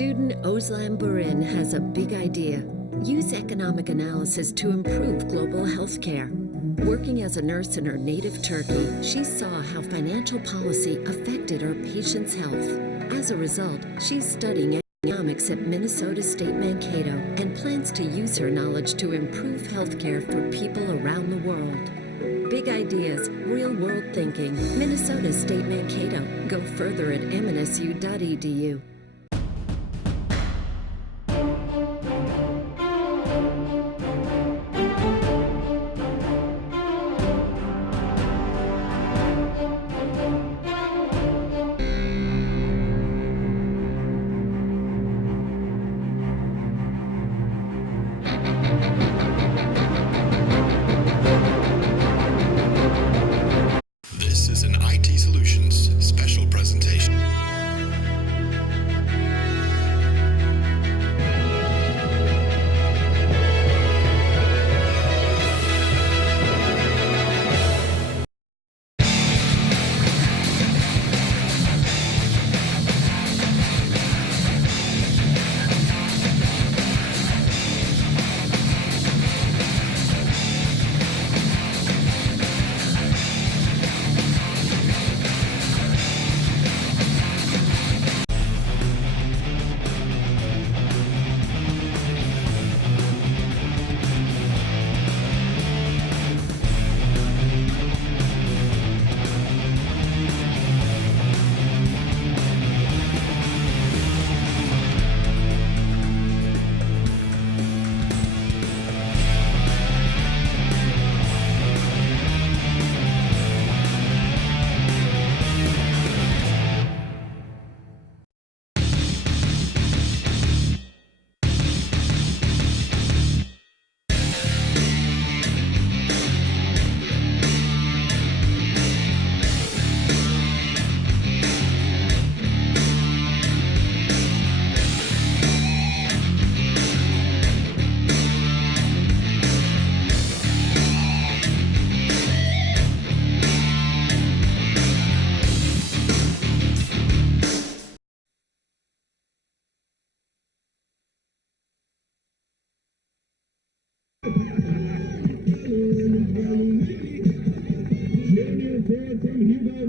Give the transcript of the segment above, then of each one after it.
Student Özlem Burin has a big idea. Use economic analysis to improve global healthcare. Working as a nurse in her native Turkey, she saw how financial policy affected her patients' health. As a result, she's studying economics at Minnesota State Mankato and plans to use her knowledge to improve healthcare for people around the world. Big ideas, real-world thinking. Minnesota State Mankato. Go further at mnsu.edu. This is an IT Solutions special presentation.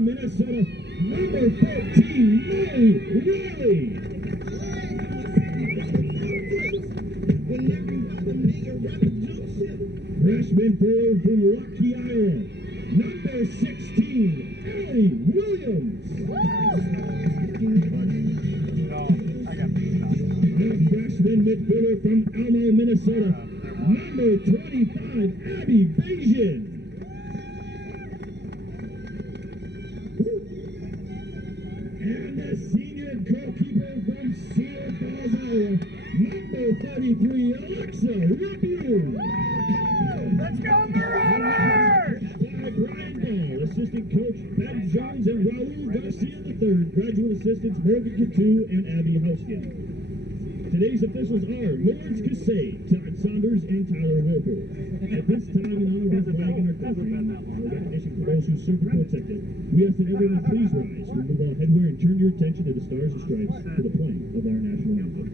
Minnesota, number 14, May Riley. Freshman forward from Rocky, Iowa, number 16, Allie Williams. The freshman midfielder from Elmo, Minnesota, number 25, Abby Bajan. And the senior goalkeeper from Cedar Falls, Iowa, number 33, Alexa Review. Let's go, Mariners! By Brian Ball, assistant coach Ben Jones, and Raul Garcia III, graduate assistants Morgan Coutu and Abby Houskin. Today's officials are Lawrence Cassay, Todd Saunders, and Tyler Roper. At this time, in honor of the flag in our country, in recognition for those who served and protected, we ask that everyone please rise, remove all headwear, and turn your attention to the stars and stripes for the playing of our national anthem.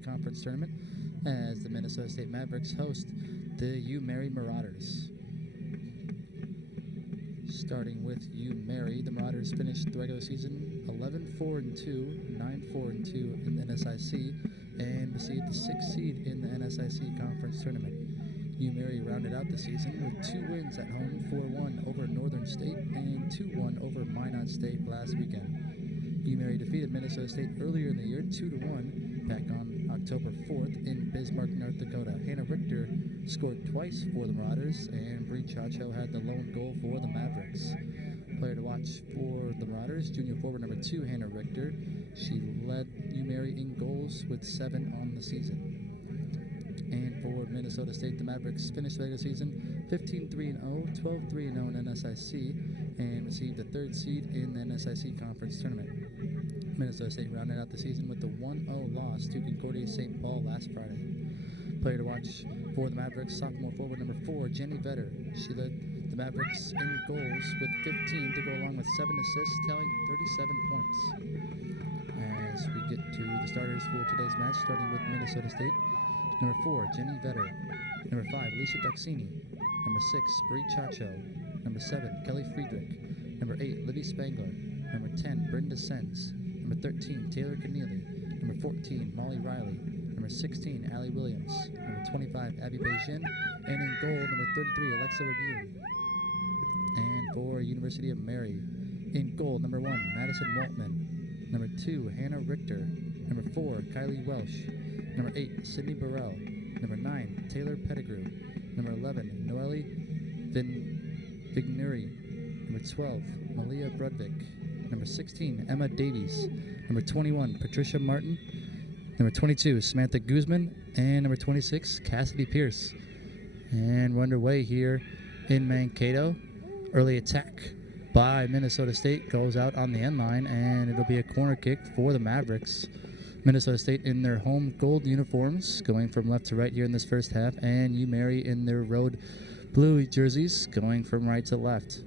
NSIC Conference Tournament as the Minnesota State Mavericks host the U-Mary Marauders. Starting with U-Mary, the Marauders finished the regular season 11-4-2, 9-4-2 in the NSIC, and received the 6th seed in the NSIC Conference Tournament. U-Mary rounded out the season with 2 wins at home, 4-1 over Northern State and 2-1 over Minot State last weekend. U-Mary defeated Minnesota State earlier in the year 2-1 back on October 4th in Bismarck, North Dakota. Hannah Richter scored twice for the Marauders, and Bree Chacho had the lone goal for the Mavericks. Player to watch for the Marauders, junior forward number 2, Hannah Richter. She led U-Mary in goals with 7 on the season. And for Minnesota State, the Mavericks finished the regular season 15-3-0, 12-3-0 in NSIC, and received the 3rd seed in the NSIC Conference Tournament. Minnesota State rounded out the season with the 1-0 loss to Concordia St. Paul last Friday. Player to watch for the Mavericks, sophomore forward number 4, Jenny Vetter. She led the Mavericks in goals with 15 to go along with 7 assists, tallying 37 points. As we get to the starters for today's match, starting with Minnesota State. Number 4, Jenny Vetter. Number 5, Alicia Duxini. Number 6, Bree Chacho. Number 7, Kelly Friedrich. Number 8, Libby Spangler. Number 10, Brenda Sens. Number 13, Taylor Keneally. Number 14, Molly Riley. Number 16, Allie Williams. Number 25, Abby Beijing. And in goal, number 33, Alexa Rabune. And for University of Mary, in goal, number 1, Madison Waltman. Number 2, Hannah Richter. Number 4, Kylie Welsh. Number 8, Sydney Burrell. Number 9, Taylor Pettigrew. Number 11, Noelle Vignuri. Number 12, Malia Brudvik. Number 16, Emma Davies. Number 21, Patricia Martin. Number 22, Samantha Guzman. And number 26, Cassidy Pierce. And we're underway here in Mankato. Early attack by Minnesota State goes out on the end line, and it'll be a corner kick for the Mavericks. Minnesota State in their home gold uniforms, going from left to right here in this first half, and U-Mary in their road blue jerseys, going from right to left.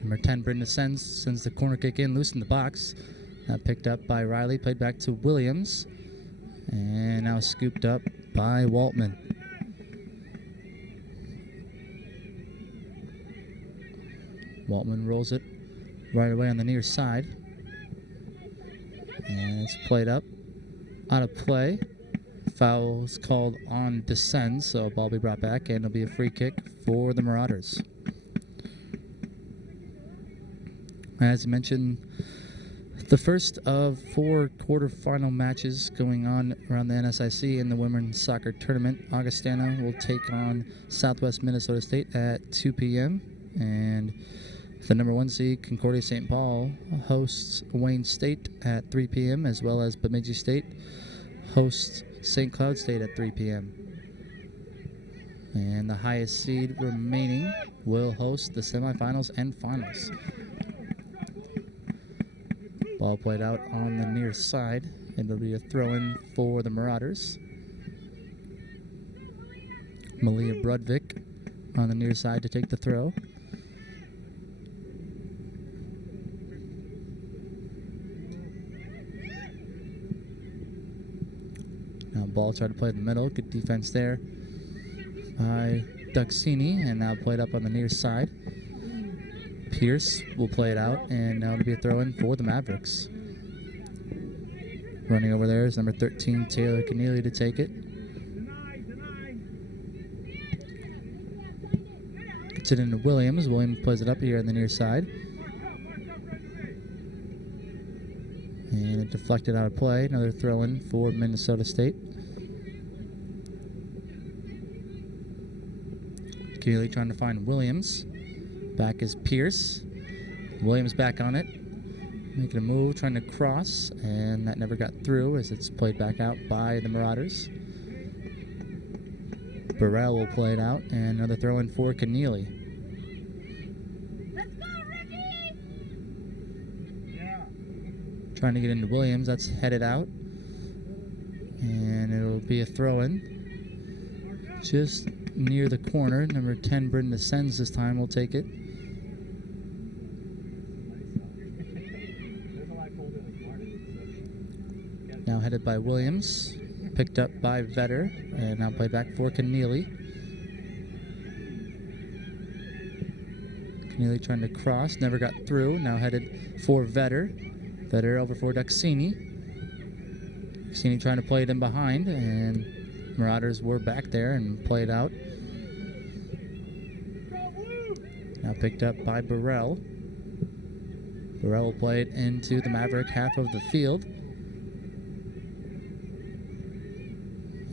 Number 10, Brenda sends the corner kick in, loose in the box. Now picked up by Riley, played back to Williams, and now scooped up by Waltman. Waltman rolls it right away on the near side. And it's played up. Out of play. Foul is called on Descends, so ball will be brought back, and it'll be a free kick for the Marauders. As mentioned, the first of 4 quarterfinal matches going on around the NSIC in the women's soccer tournament. Augustana will take on Southwest Minnesota State at 2 p.m. and the number 1 seed, Concordia St. Paul, hosts Wayne State at 3 p.m. as well as Bemidji State hosts St. Cloud State at 3 p.m. And the highest seed remaining will host the semifinals and finals. Ball played out on the near side. It'll be a throw-in for the Marauders. Malia Brudvik on the near side to take the throw. Now ball tried to play in the middle. Good defense there by Duxini, and now played up on the near side. Pierce will play it out, and now it'll be a throw-in for the Mavericks. Running over there is number 13, Taylor Keneally, to take it. Gets it into Williams. Williams plays it up here on the near side. And it deflected out of play. Another throw-in for Minnesota State. Keneally trying to find Williams. Back is Pierce. Williams back on it. Making a move, trying to cross, and that never got through as it's played back out by the Marauders. Burrell will play it out, and another throw-in for Keneally. Let's go, Ricky! Yeah. Trying to get into Williams. That's headed out. And it'll be a throw-in just near the corner. Number 10, Brenda Sens this time will take it. headed by Williams, picked up by Vetter, and now played back for Keneally. Keneally trying to cross, never got through, now headed for Vetter. Vetter over for Duxini. Duxini trying to play it in behind, and Marauders were back there and played out. Now picked up by Burrell. Burrell will play it into the Maverick half of the field.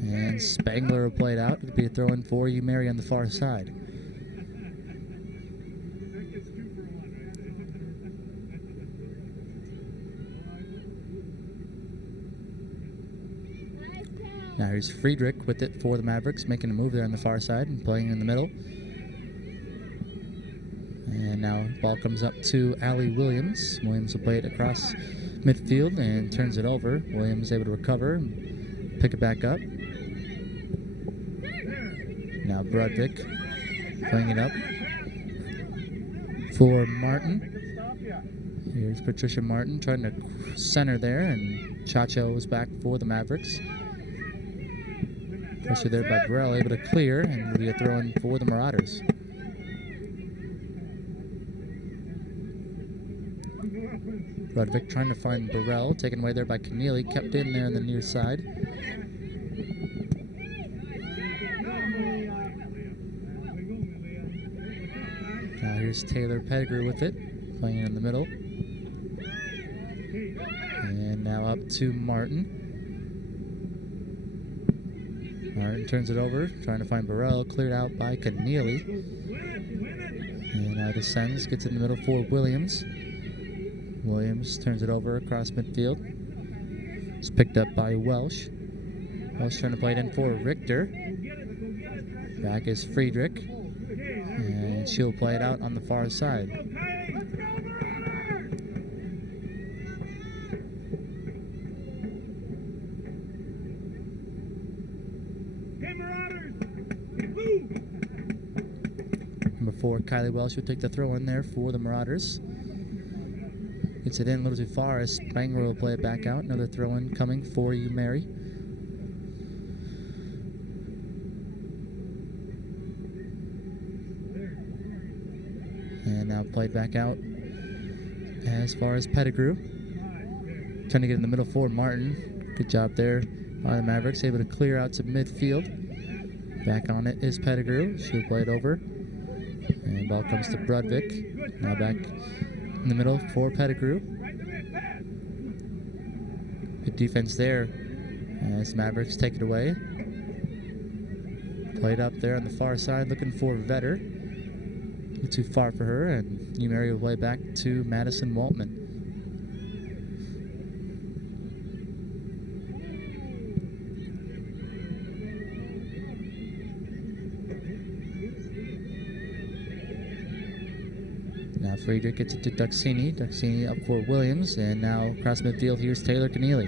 And Spangler will play it out. It'll be a throw in for Umeri on the far side. Now here's Friedrich with it for the Mavericks, making a move there on the far side and playing in the middle. And now ball comes up to Allie Williams. Williams will play it across midfield and turns it over. Williams able to recover and pick it back up. Now Brodvik playing it up for Martin. Here's Patricia Martin trying to center there, and Chacho is back for the Mavericks. Pressure there by Burrell, able to clear, and it'll be a throw-in for the Marauders. Brodvik trying to find Burrell, taken away there by Keneally, kept in there on the near side. Now here's Taylor Pettigrew with it, playing it in the middle. And now up to Martin. Martin turns it over, trying to find Burrell, cleared out by Keneally. And now descends, gets in the middle for Williams. Williams turns it over across midfield. It's picked up by Welsh. Welsh trying to play it in for Richter. Back is Friedrich. And she'll play it out on the far side. Number 4, Kylie Welsh will take the throw in there for the Marauders. Gets it in a little too far as Spangler will play it back out. Another throw in coming for Umeri. And now played back out as far as Pettigrew. Trying to get in the middle for Martin. Good job there by the Mavericks. Able to clear out to midfield. Back on it is Pettigrew. She'll play it over. And ball comes to Brodvik. Now back in the middle for Pettigrew. Good defense there as Mavericks take it away. Played up there on the far side looking for Vetter. Too far for her, and Umeri will play back to Madison Waltman. Now Friedrich gets it to Duxini. Duxini up for Williams, and now across midfield here's Taylor Keneally.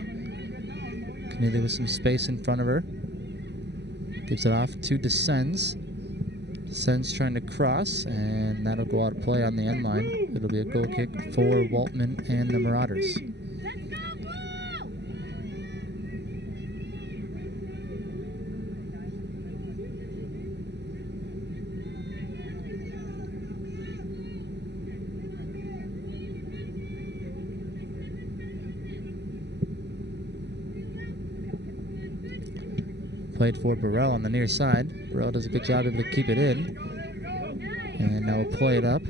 Keneally with some space in front of her. Gives it off to Descends. Descends trying to cross, and that'll go out of play on the end line. It'll be a goal kick for Waltman and the Marauders. Played for Burrell on the near side. Burrell does a good job able to keep it in. And now we'll play it up.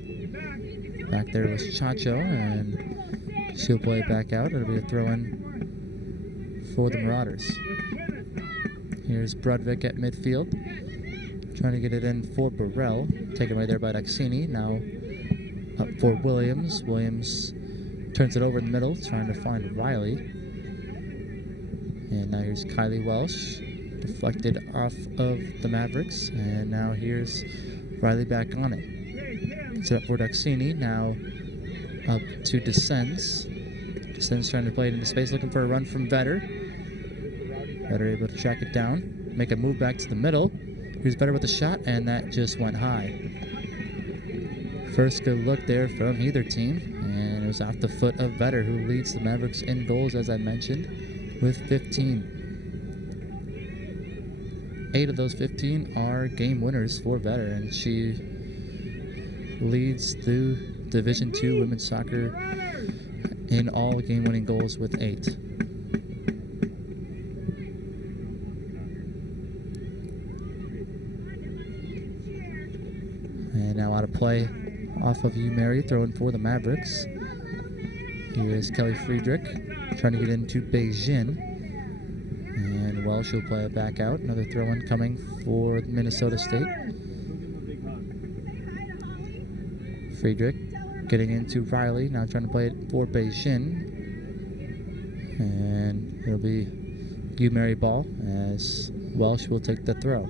Back there was Chacho, and she'll play it back out. It'll be a throw-in for the Marauders. Here's Brodvik at midfield. Trying to get it in for Burrell. Taken away there by Duxini. Now up for Williams. Williams turns it over in the middle, trying to find Riley. And now here's Kylie Welsh. Deflected off of the Mavericks, and now here's Riley back on it. Gets it up for Duxini, now up to Descends. Descends trying to play it into space, looking for a run from Vetter. Vetter able to track it down, make a move back to the middle. Here's Vetter with a shot, and that just went high. First good look there from either team, and it was off the foot of Vetter, who leads the Mavericks in goals, as I mentioned. with 15. 8 of those 15 are game winners for veterans. She leads the Division II women's soccer in all game-winning goals with 8. And now out of play off of you, Mary, throwing for the Mavericks. Here is Kelly Friedrich trying to get into Beijing. And Welsh will play it back out. Another throw-in coming for Minnesota State. Friedrich getting into Riley, now trying to play it for Beijing. And it'll be you, Mary ball, as Welsh will take the throw.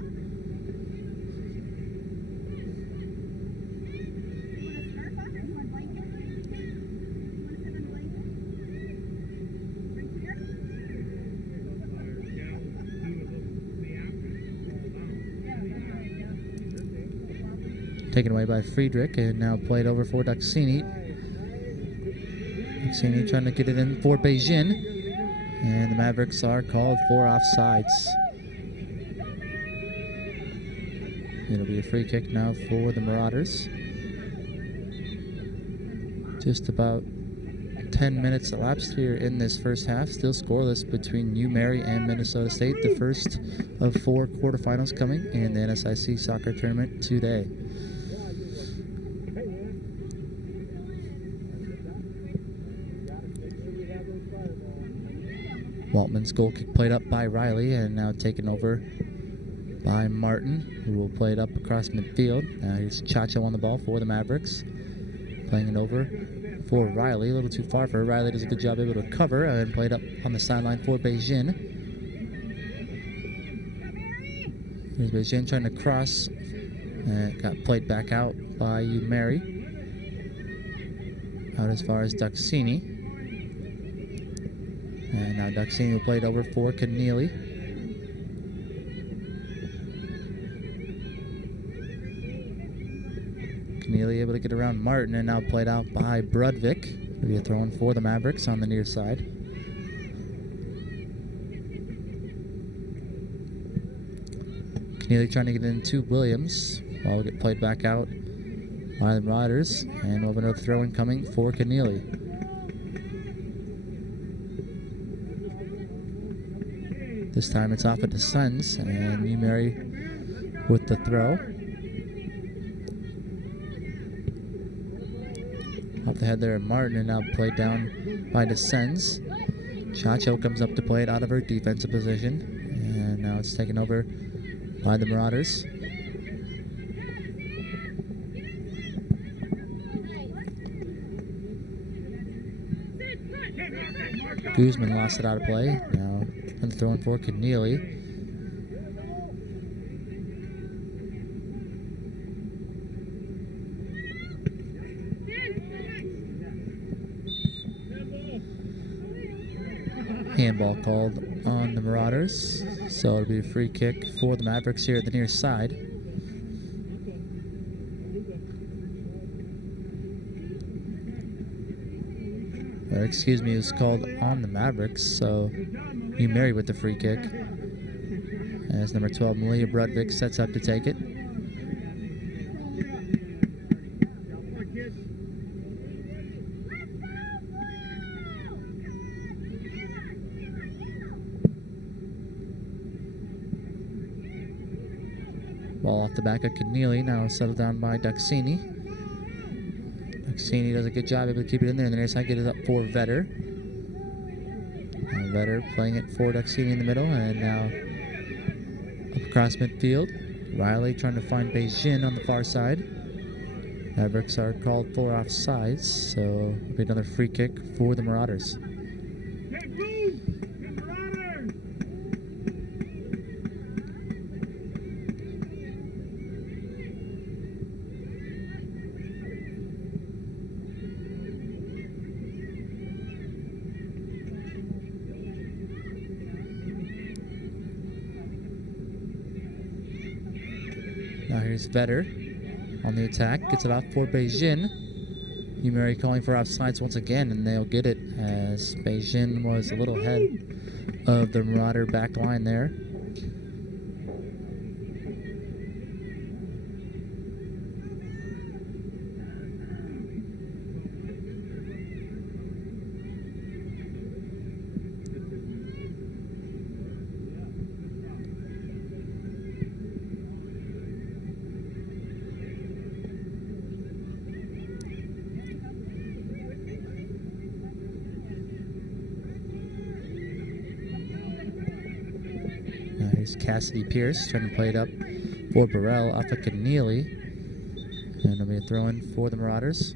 Taken away by Friedrich, and now played over for Duxini. Duxini trying to get it in for Beijing, and the Mavericks are called for offsides. It'll be a free kick now for the Marauders. Just about 10 minutes elapsed here in this first half. Still scoreless between UMary and Minnesota State. The first of 4 quarterfinals coming in the NSIC soccer tournament today. Waltman's goal kick played up by Riley, and now taken over by Martin, who will play it up across midfield. Now here's Chacho on the ball for the Mavericks. Playing it over for Riley, a little too far for her. Riley does a good job able to cover, and played up on the sideline for Beijing. Here's Beijing trying to cross, and it got played back out by UMary. Out as far as Duxini. And now Duxini will play it over for Keneally. Keneally able to get around Martin, and now played out by Brudvik. It'll be a throw-in for the Mavericks on the near side. Keneally trying to get into Williams. Ball will get played back out by the Riders, and we'll have another throw-in coming for Keneally. This time it's off at the Suns, and UMary with the throw. Off the head there at Martin, and now played down by the Suns. Chacho comes up to play it out of her defensive position, and now it's taken over by the Marauders. Guzman lost it out of play. Now and throwing for Keneally. Handball called on the Marauders, so it'll be a free kick for the Mavericks here at the near side. Or excuse me, it was called on the Mavericks, so UMary with the free kick. As number 12, Malia Brudvik, sets up to take it. Ball off the back of Keneally, now settled down by Duxini. Duxini does a good job able to keep it in there, and the near side get it up for Vetter. Now Vetter playing it for Duxini in the middle, and now up across midfield. Riley trying to find Beijing on the far side. Mavericks are called for offsides, so it'll be another free kick for the Marauders. Now here's Vetter on the attack, gets it off for Beijing. UMary calling for offsides once again, and they'll get it as Beijing was a little ahead of the Marauder back line there. Here's Cassidy Pierce trying to play it up for Burrell off of Keneally. And it'll be a throw in for the Marauders.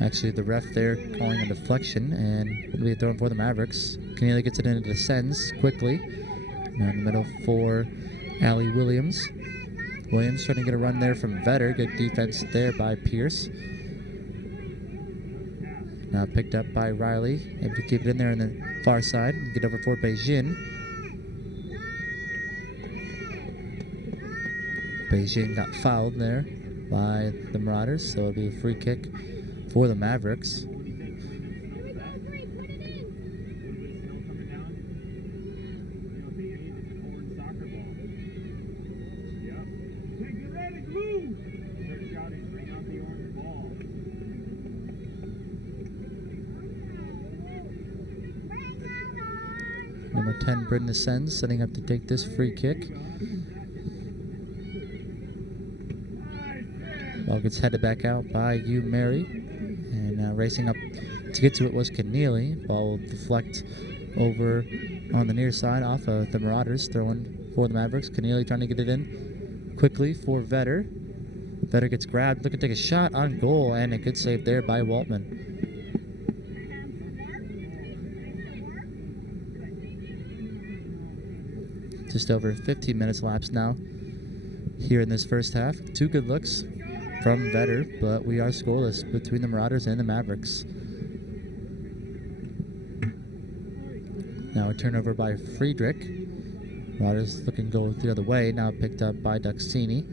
Actually, the ref there calling a deflection, and it'll be a throw in for the Mavericks. Keneally gets it in and descends quickly. Now in the middle for Allie Williams. Williams trying to get a run there from Vetter. Good defense there by Pierce. Now picked up by Riley. Able to keep it in there on the far side and get over for Beijing. Beijing got fouled there by the Marauders, so it'll be a free kick for the Mavericks. Number 10, Brenda Sens, setting up to take this free kick. Ball gets headed back out by Hugh Mary. And racing up to get to it was Keneally. Ball will deflect over on the near side off of the Marauders, throwing for the Mavericks. Keneally trying to get it in quickly for Vetter. Vetter gets grabbed, looking to take a shot on goal, and a good save there by Waltman. Just over 15 minutes lapsed now here in this first half. Two good looks from Vetter, but we are scoreless between the Marauders and the Mavericks. Now a turnover by Friedrich. Marauders looking to go the other way, now picked up by Duxini.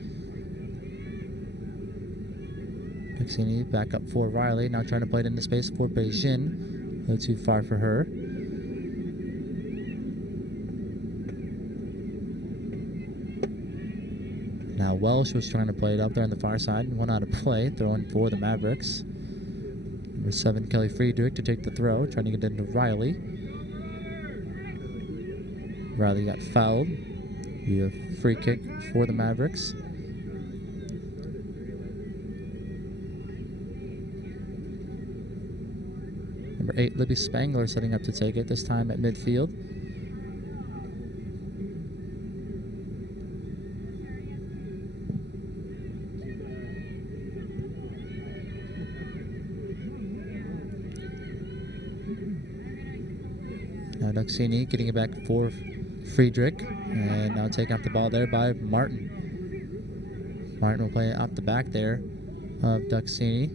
Duxini back up for Riley, now trying to play it into space for Beijing. A little too far for her. Now Welsh was trying to play it up there on the far side and went out of play, throwing for the Mavericks. Number 7, Kelly Friedrich to take the throw, trying to get into Riley. Riley got fouled. We have free kick for the Mavericks. Number 8, Libby Spangler setting up to take it, this time at midfield. Now Duxini getting it back for Friedrich, and now taking off the ball there by Martin. Martin will play it off the back there of Duxini.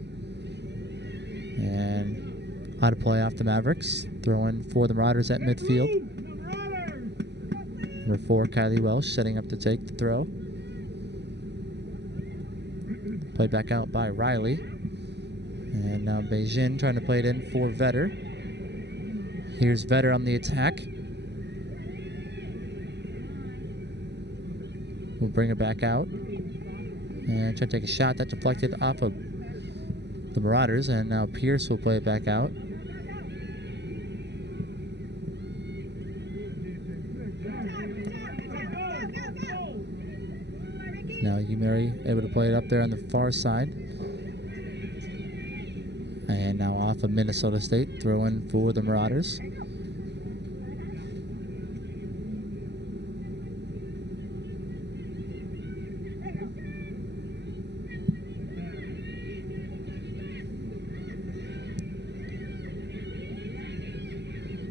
And out of play off the Mavericks. Throwing for the Marauders at midfield. Number 4, Kylie Welsh setting up to take the throw. Played back out by Riley. And now Beijing trying to play it in for Vetter. Here's Vetter on the attack. We'll bring it back out. And try to take a shot that deflected off of the Marauders. And now Pierce will play it back out. Now Umeri able to play it up there on the far side. And now off of Minnesota State, throwing for the Marauders.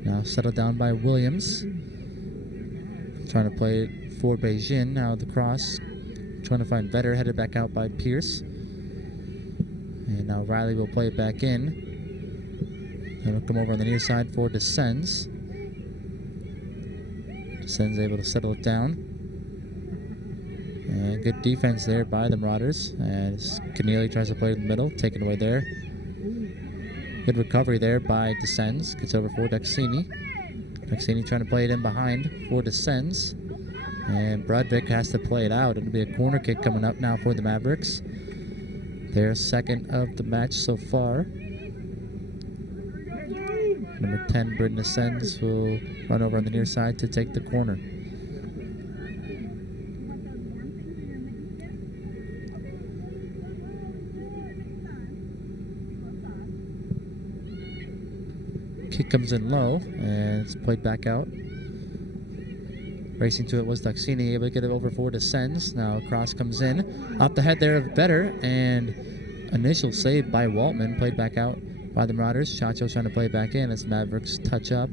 Now settled down by Williams. Trying to play it for Beijing. Now the cross. Trying to find Vetter, headed back out by Pierce. And now Riley will play it back in. It'll come over on the near side for Descends. Descends able to settle it down. And good defense there by the Marauders. As Keneally tries to play it in the middle, taken away there. Good recovery there by Descends. Gets over for Duxini. Duxini trying to play it in behind for Descends. And Brudvik has to play it out. It'll be a corner kick coming up now for the Mavericks. Their second of the match so far. Number 10, Britton Ascends, will run over on the near side to take the corner. Kick comes in low, and it's played back out. Racing to it was Duxini, able to get it over for Descends. Now cross comes in. Off the head there of Better, and initial save by Waltman, played back out by the Marauders. Chacho trying to play it back in as Mavericks touch up.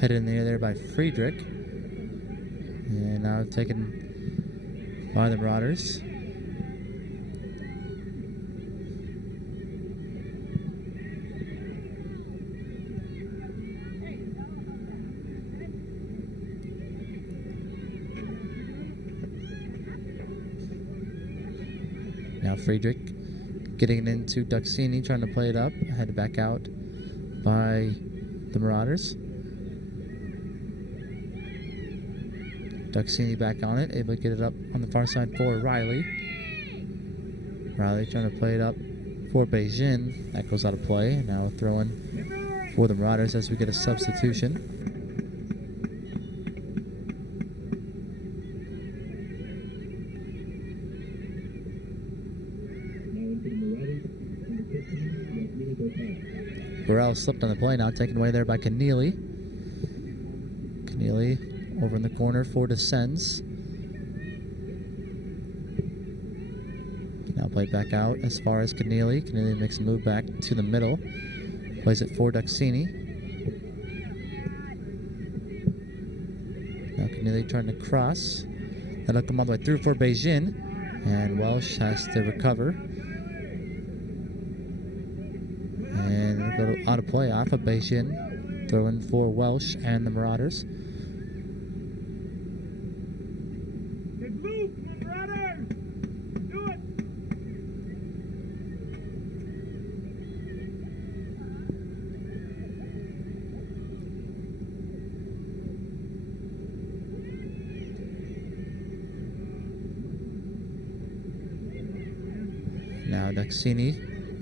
Headed in the air there by Friedrich. And now taken by the Marauders. Now Friedrich getting it into Duxini, trying to play it up. Headed back out by the Marauders. Duxini back on it, able to get it up on the far side for Riley. Riley trying to play it up for Beijing. That goes out of play. Now throwing for the Marauders as we get a substitution. Burrell slipped on the play, now taken away there by Keneally. Keneally over in the corner for Descends. Now played back out as far as Keneally. Keneally makes a move back to the middle. Plays it for Duxini. Now Keneally trying to cross. That'll come all the way through for Beijing. And Welsh has to recover. And it'll go out of play off of Beijing. Throwing for Welsh and the Marauders. Good move, Marauders! Do it! Now Duxini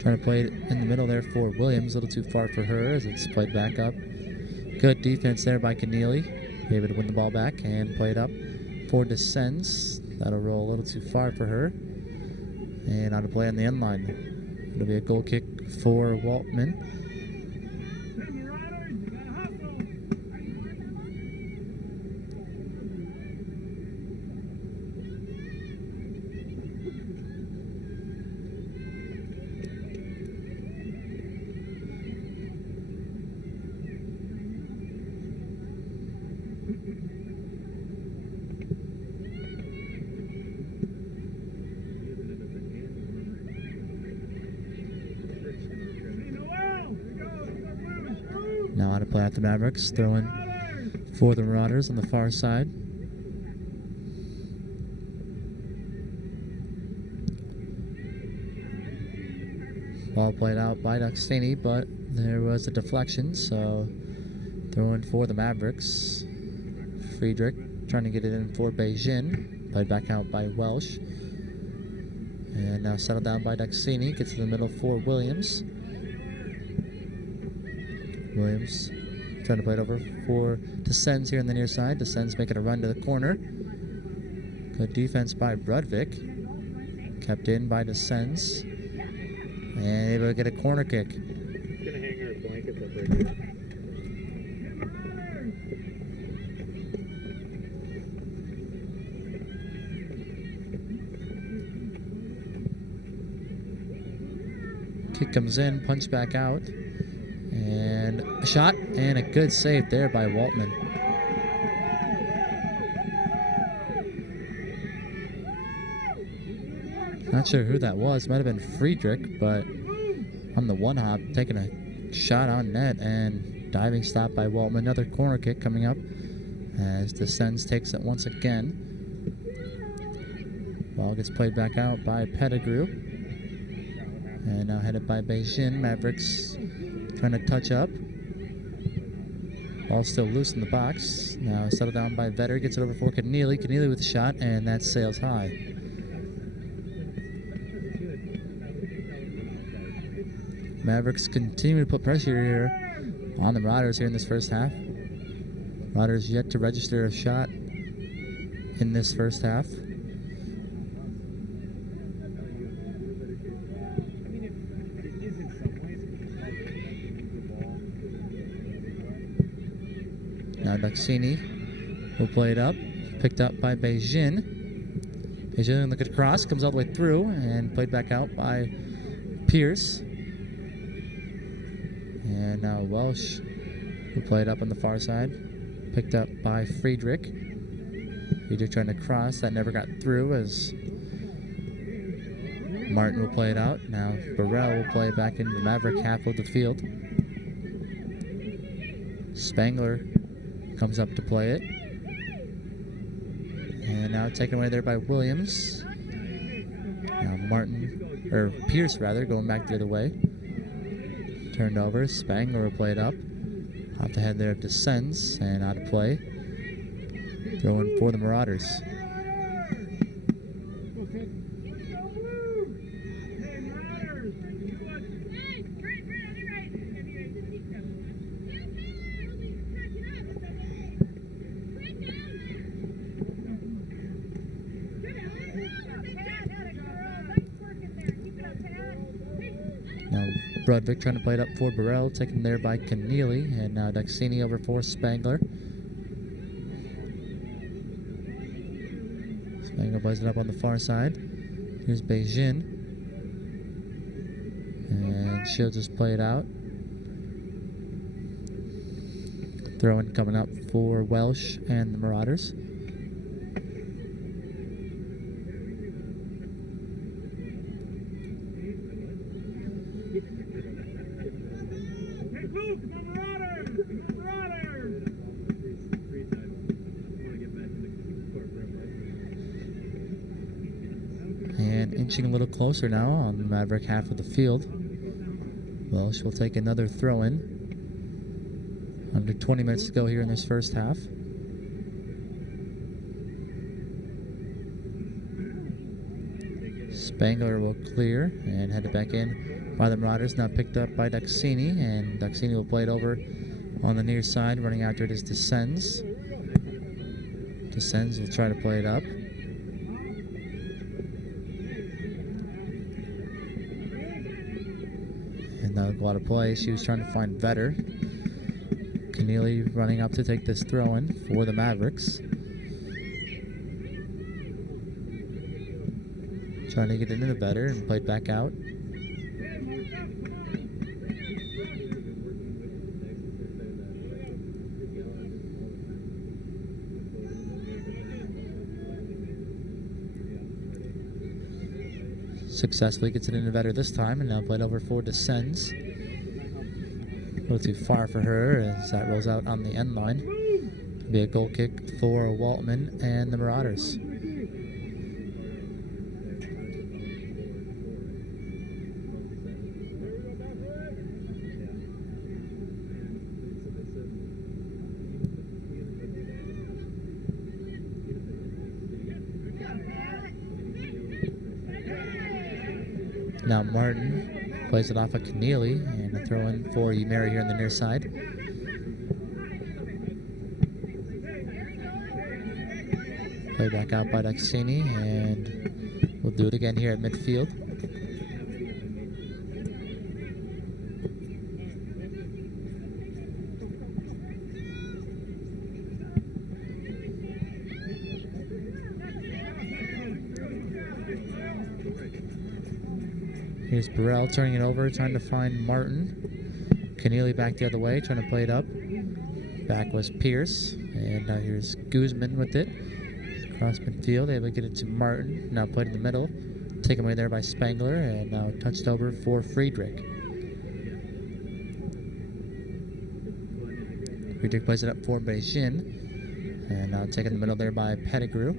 trying to play it in the middle there for Williams. A little too far for her as it's played back up. Good defense there by Keneally. Able to win the ball back and play it up for Descends. That'll roll a little too far for her. And out of play on the end line. It'll be a goal kick for Waltman. Now out of play at the Mavericks, throwing for the Marauders on the far side. Ball played out by Duxini, but there was a deflection, so throwing for the Mavericks. Friedrich trying to get it in for Beijing, played back out by Welsh. And now settled down by Duxini, gets to the middle for Williams. Williams trying to play it over for Descends here on the near side. Descends making a run to the corner. Good defense by Brudvik. Kept in by Descends. And able to get a corner kick. Gonna hang her blankets up there. Kick comes in, punch back out. And a shot and a good save there by Waltman. Not sure who that was. Might have been Friedrich, but on the one hop, taking a shot on net and diving stop by Waltman. Another corner kick coming up as Descends takes it once again. Ball gets played back out by Pettigrew. And now headed by Beijing. Mavericks trying to touch up. Ball still loose in the box. Now settled down by Vetter. Gets it over for Keneally. Keneally with the shot, and that sails high. Mavericks continue to put pressure here on the Marauders here in this first half. Marauders yet to register a shot in this first half. Now Duxini will play it up. Picked up by Beijing. Beijing look at the cross. Comes all the way through and played back out by Pierce. And now Welsh will play it up on the far side. Picked up by Friedrich. Friedrich trying to cross. That never got through as Martin will play it out. Now Burrell will play it back into the Maverick half of the field. Spangler comes up to play it. And now taken away there by Williams. Now Pierce going back the other way. Turned over. Spangler will play it up. Off the head there of Descends and out of play. Throwing for the Marauders. Now Brodvik trying to play it up for Burrell, taken there by Keneally, and now Duxini over for Spangler. Spangler plays it up on the far side. Here's Beijing. And she'll just play it out. Throw-in coming up for Welsh and the Marauders. And inching a little closer now on the Maverick half of the field. Welsh will take another throw-in. Under 20 minutes to go here in this first half. Spangler will clear and head it back in by the Marauders. Now picked up by Duxini, and Duxini will play it over on the near side. Running after it is Descends. Descends will try to play it up. And that'll go out of play. She was trying to find Vetter. Keneally running up to take this throw-in for the Mavericks. Trying to get it into Vetter and play it back out. Successfully gets it into Vetter this time, and now played over for Descends. A little too far for her as that rolls out on the end line. It'll be a goal kick for Waltman and the Marauders. Now Martin plays it off of Keneally, and a throw in for Umeri here on the near side. Play back out by Duxini, and we'll do it again here at midfield. Here's Burrell turning it over, trying to find Martin. Keneally back the other way, trying to play it up. Back was Pierce, and now here's Guzman with it. Cross midfield, able to get it to Martin. Now played in the middle, taken away there by Spangler, and now touched over for Friedrich. Friedrich plays it up for Beijing, and now taken in the middle there by Pettigrew.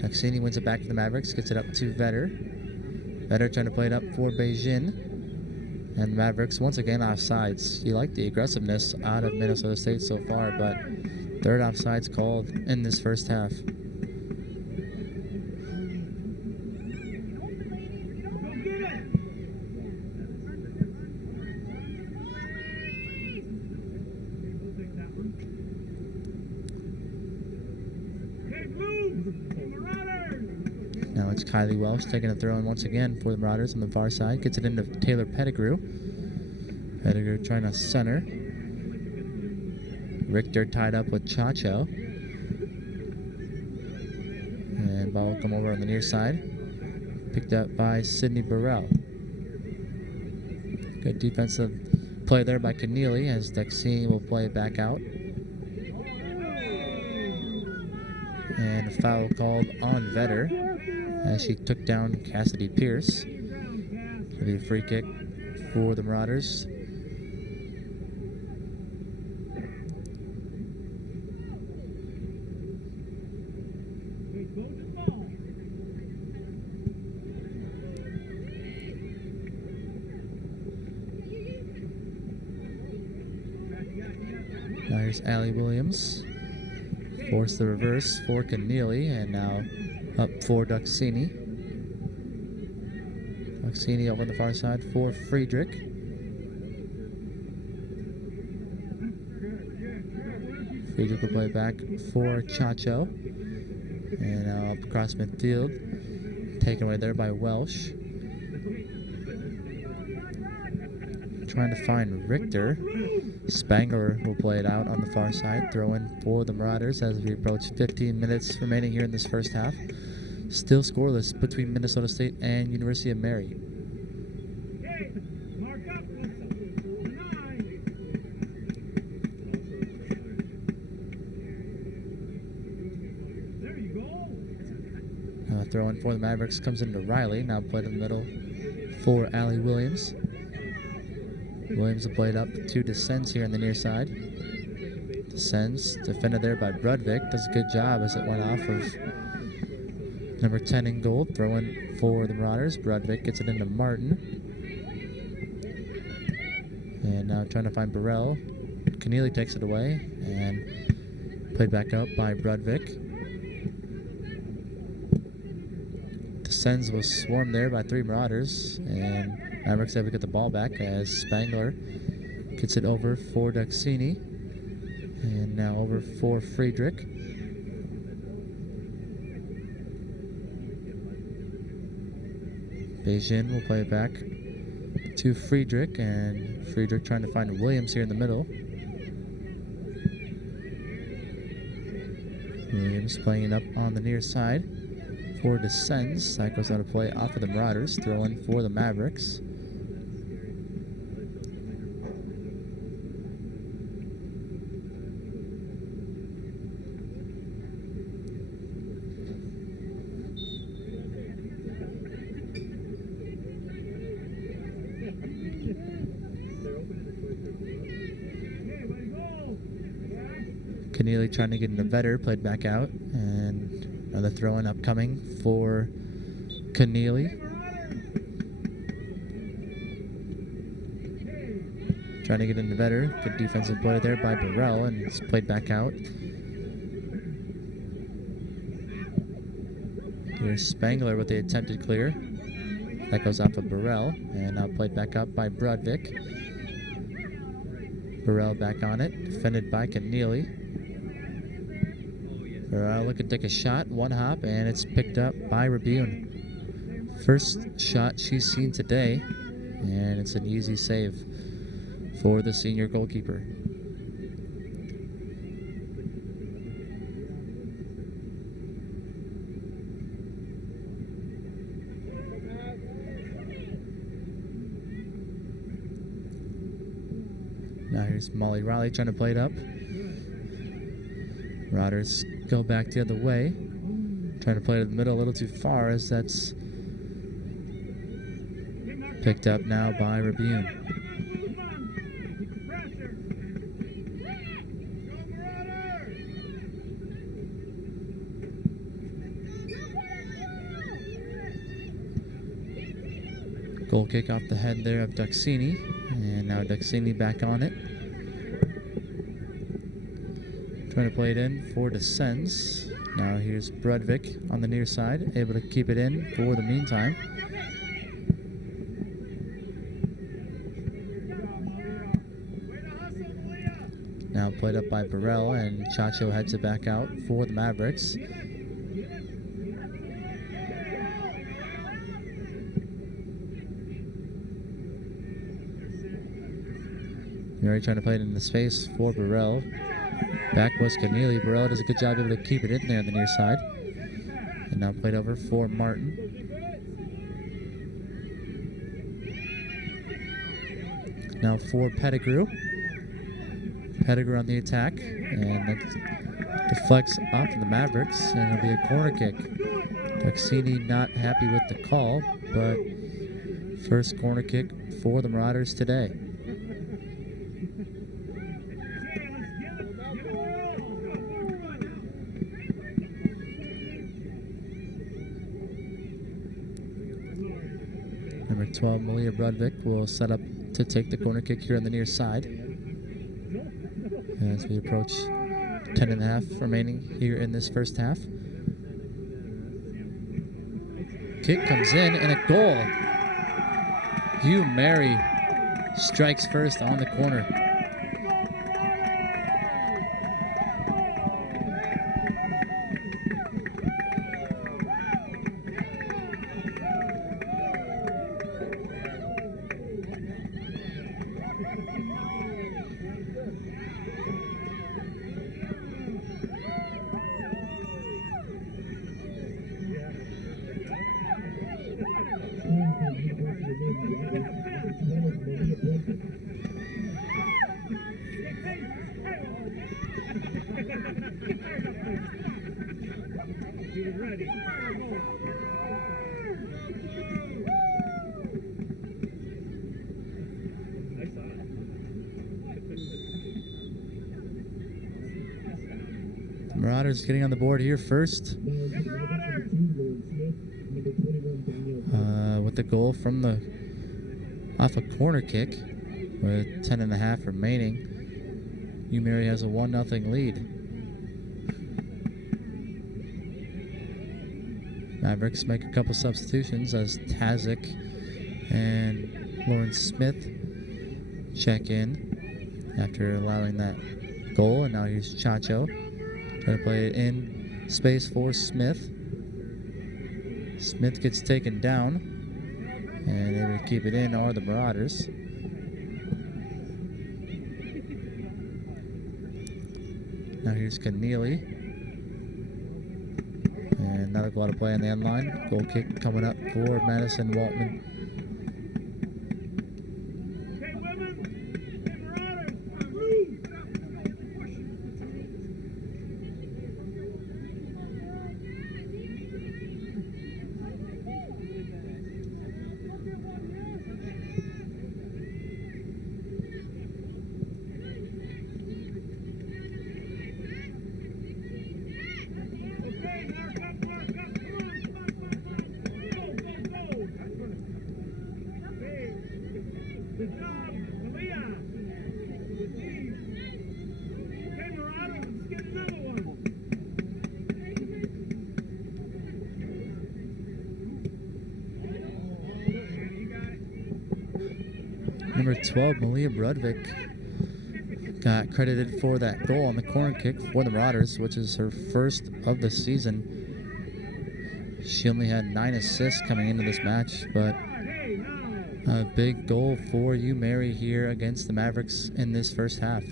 Duxini wins it back to the Mavericks, gets it up to Vetter. Vetter trying to play it up for Beijing. And Mavericks once again offsides. You like the aggressiveness out of Minnesota State so far, but third offsides called in this first half. Now it's Kylie Welsh taking a throw in once again for the Marauders on the far side. Gets it into Taylor Pettigrew. Pettigrew trying to center. Richter tied up with Chacho. And ball will come over on the near side. Picked up by Sydney Burrell. Good defensive play there by Keneally as Dexine will play it back out. And a foul called on Vetter as she took down Cassidy Pierce. It'll be a free kick for the Marauders. Now here's Allie Williams. Force the reverse for Keneally, and now up for Duxini. Duxini over on the far side for Friedrich. Friedrich will play back for Chacho. And now up across midfield. Taken away there by Welsh. Trying to find Richter. Spangler will play it out on the far side. Throw in for the Marauders as we approach 15 minutes remaining here in this first half. Still scoreless between Minnesota State and University of Mary. Throw in for the Mavericks comes into Riley. Now played in the middle for Allie Williams. Williams will play it up to Descends here on the near side. Descends, defended there by Brudvik. Does a good job as it went off of number 10 in gold. Throw in for the Marauders. Brudvik gets it into Martin. And now trying to find Burrell. Keneally takes it away and played back up by Brudvik. Descends was swarmed there by three Marauders, and Mavericks able to get the ball back as Spangler gets it over for Duxini, and now over for Friedrich. Beijing will play it back to Friedrich, and Friedrich trying to find Williams here in the middle. Williams playing it up on the near side for Descends. That goes out of play off of the Marauders. Throw in for the Mavericks. Keneally trying to get into Vetter, played back out, and another throw-in upcoming for Keneally. Trying to get into Vetter. Good defensive play there by Burrell, and it's played back out. Here's Spangler with the attempted clear. That goes off of Burrell, and now played back up by Brudvik. Burrell back on it, defended by Keneally. Burrell looking to take a shot, one hop, and it's picked up by Rabune. First shot she's seen today, and it's an easy save for the senior goalkeeper. Now here's Molly Riley trying to play it up. Marauders go back the other way. Trying to play it in the middle a little too far as that's picked up now by Rabune. Goal kick off the head there of Duxini. And now Duxini back on it. Trying to play it in for Descends. Now here's Brudvik on the near side, able to keep it in for the meantime. Now played up by Burrell, and Chacho heads it back out for the Mavericks. Murray trying to play it in the space for Burrell. Back was Keneally. Burrell does a good job able to keep it in there on the near side. And now played over for Martin. Now for Pettigrew. Pettigrew on the attack. And that deflects off of the Mavericks. And it'll be a corner kick. Duxini not happy with the call, but first corner kick for the Marauders today. Number 12, Malia Brudvik, will set up to take the corner kick here on the near side. As we approach 10.5 remaining here in this first half. Kick comes in and a goal. Hugh Mary strikes first on the corner. Marauders getting on the board here first. With the goal from off a corner kick with 10.5 remaining. UMary has a 1-0 lead. Mavericks make a couple substitutions as Tazic and Lawrence Smith check in after allowing that goal. And now here's Chacho trying to play it in space for Smith. Smith gets taken down, and able to keep it in are the Marauders. Now here's Keneally. And that'll go out of play on the end line. Goal kick coming up for Madison Waltman. Number 12, Malia Brudvik, got credited for that goal on the corner kick for the Marauders, which is her first of the season. She only had 9 assists coming into this match, but a big goal for UMary here against the Mavericks in this first half.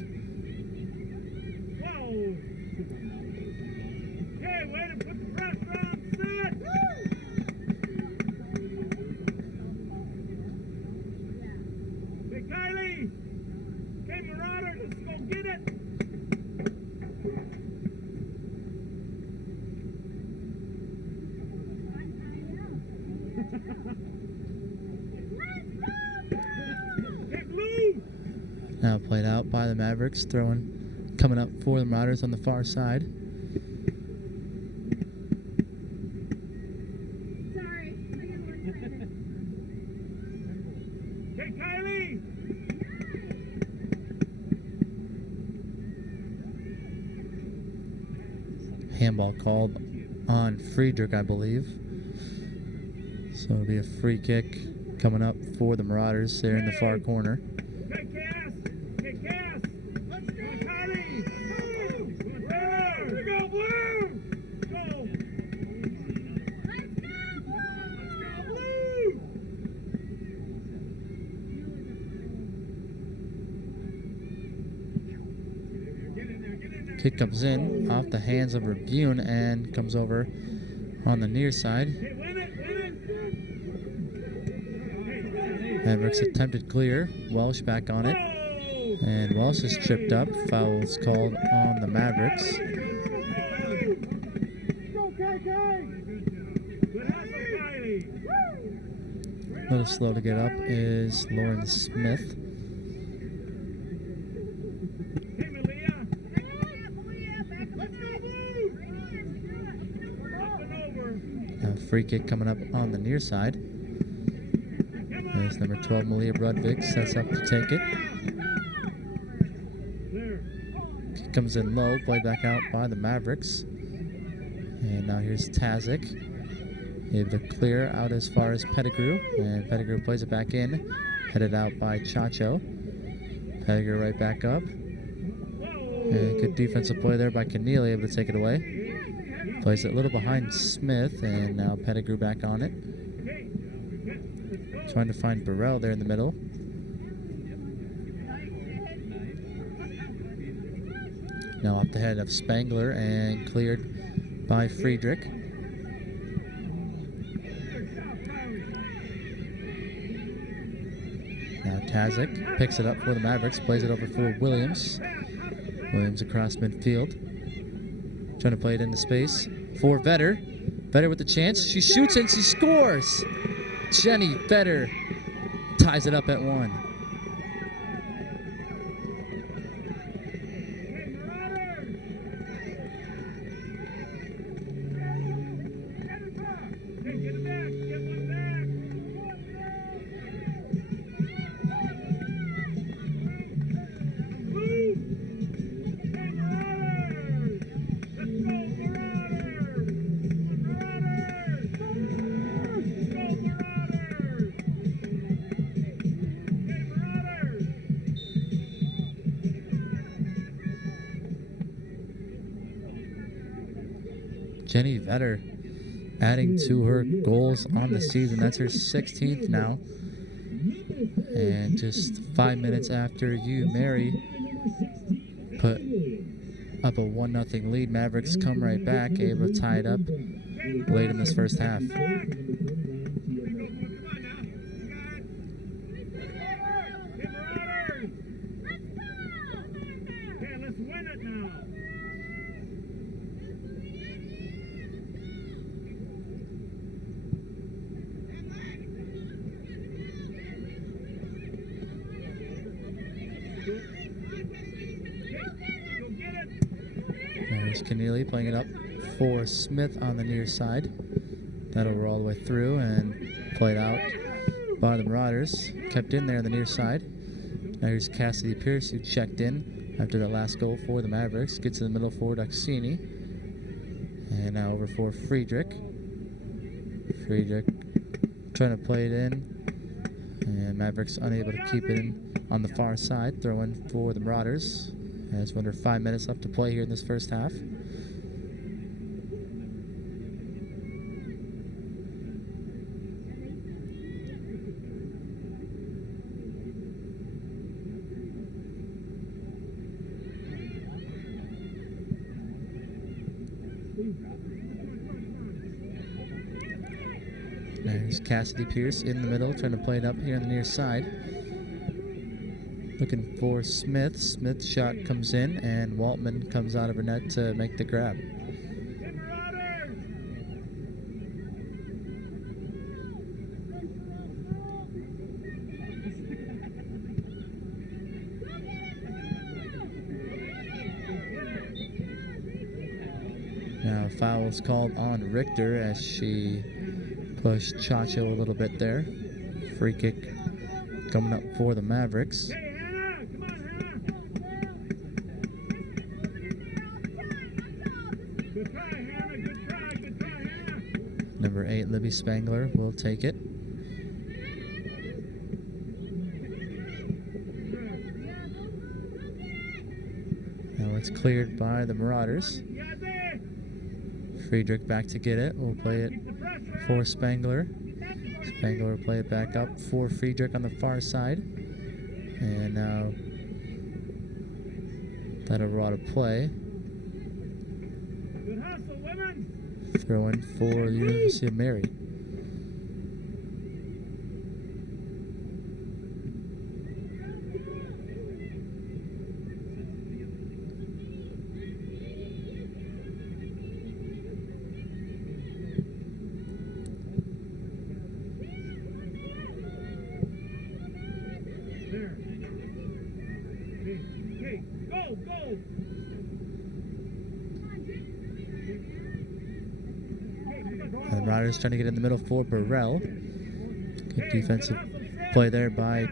Now played out by the Mavericks, coming up for the Marauders on the far side. Hey, Kylie! Handball called on Friedrich, I believe. So it'll be a free kick coming up for the Marauders there in the far corner. Hey, Cass! Hey, Cass! Let's go, Kylie! Blue! Let's go, Blue! Go! Let's go, Blue! Kick comes in off the hands of Rabune and comes over on the near side. Hey, win it! Mavericks attempted clear. Welsh back on it. And Welsh is tripped up. Foul is called on the Mavericks. A little slow to get up is Lauren Smith. A free kick coming up on the near side. There's number 12, Malia Brudvig, sets up to take it. Kick comes in low, played back out by the Mavericks. And now here's Tazic. Able to clear out as far as Pettigrew. And Pettigrew plays it back in. Headed out by Chacho. Pettigrew right back up. And good defensive play there by Keneally, able to take it away. Plays it a little behind Smith, and now Pettigrew back on it. Trying to find Burrell there in the middle. Now off the head of Spangler and cleared by Friedrich. Now Tazic picks it up for the Mavericks, plays it over for Williams. Williams across midfield. Trying to play it into space for Vetter. Vetter with the chance. She shoots and she scores. Jenny Vetter ties it up at 1. Jenny Vetter adding to her goals on the season. That's her 16th now. And just 5 minutes after Mary put up a 1-0 lead, Mavericks come right back, able to tie it up late in this first half. There's Keneally playing it up for Smith on the near side. That'll roll all the way through and played out by the Marauders. Kept in there on the near side. Now here's Cassidy Pierce, who checked in after that last goal for the Mavericks. Gets in the middle for Duxini. And now over for Friedrich. Friedrich trying to play it in. And Mavericks unable to keep it in on the far side. Throw in for the Marauders. As under 5 minutes left to play here in this first half. There's Cassidy Pierce in the middle, trying to play it up here on the near side. Looking for Smith. Smith's shot comes in, and Waltman comes out of her net to make the grab. Now a foul is called on Richter as she pushed Chacho a little bit there. Free kick coming up for the Mavericks. Hey, Hannah! Come on, Hannah! Good try, Hannah! Good try! Good try, Hannah! Number 8, Libby Spangler will take it. Now it's cleared by the Marauders. Friedrich back to get it. We'll play it for Spangler. Spangler will play it back up for Friedrich on the far side. And now that'll roll out of play. Good hustle, women! Throw in for the University of Mary. There. Hey, go, go! And the Marauders trying to get in the middle for Burrell. Good defensive play there by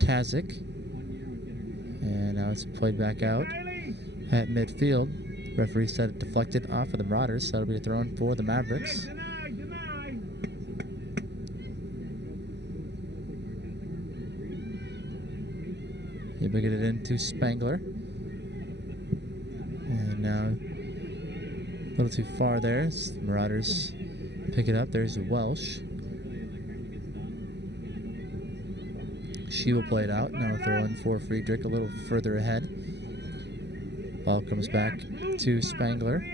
Kazik. And now it's played back out at midfield. Referee said it deflected off of the Marauders, so that'll be a throw in for the Mavericks. Deny! He will get it into Spangler. And now a little too far there. The Marauders pick it up. There's Welsh. She will play it out. Now throw in for Friedrich a little further ahead. Ball comes back to Spangler.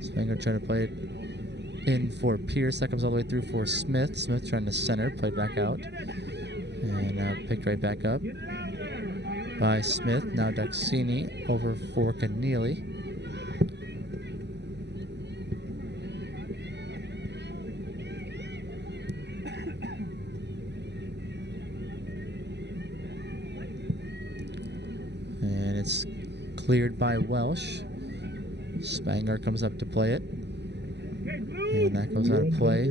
Spangler trying to play it in for Pierce. That comes all the way through for Smith. Smith trying to center. Played back out. And now picked right back up by Smith. Now Duxini over for Keneally. And it's cleared by Welsh. Spangler comes up to play it. And that goes out of play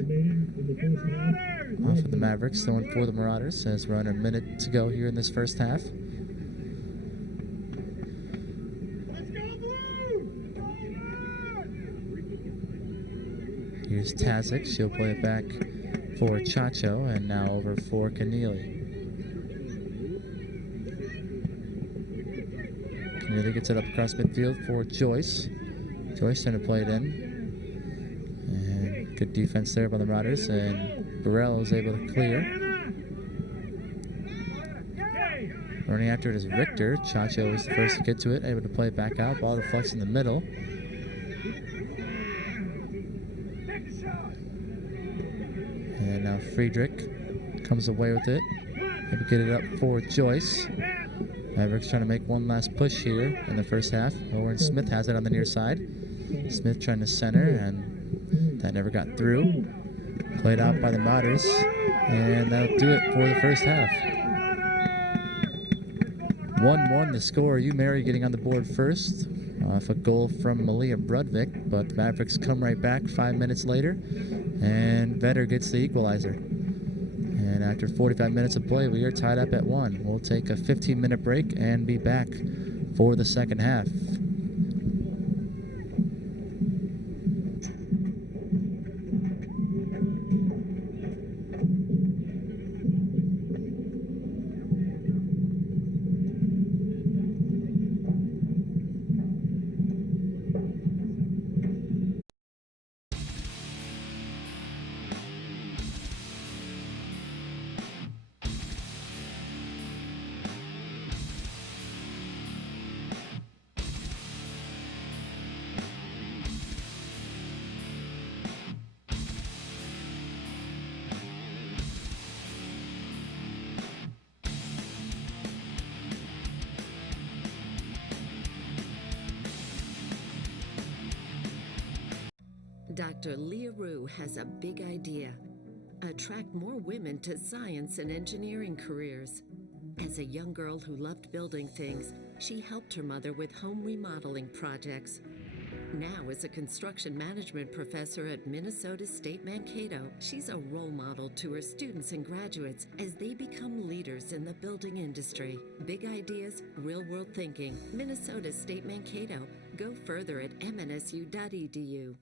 off of the Mavericks. Throwing for the Marauders as we're under a minute to go here in this first half. Here's Tazik. She'll play it back for Chacho, and now over for Keneally. Keneally gets it up across midfield for Joyce. Joyce trying to play it in. And good defense there by the Marauders, and Burrell is able to clear. Running after it is Richter. Chacho is the first to get to it, able to play it back out. Ball deflects in the middle. And now Friedrich comes away with it. Able to get it up for Joyce. Mavericks trying to make one last push here in the first half. Owen Smith has it on the near side. Smith trying to center, and that never got through. Played out by the Marauders, and that'll do it for the first half. 1-1 the score. Mary getting on the board first off a goal from Malia Brudvik, but Mavericks come right back 5 minutes later, and Vetter gets the equalizer. And after 45 minutes of play, we are tied up at 1. We'll take a 15-minute break and be back for the second half. Dr. Leah Rue has a big idea. Attract more women to science and engineering careers. As a young girl who loved building things, she helped her mother with home remodeling projects. Now, as a construction management professor at Minnesota State Mankato, she's a role model to her students and graduates as they become leaders in the building industry. Big ideas, real-world thinking. Minnesota State Mankato. Go further at mnsu.edu.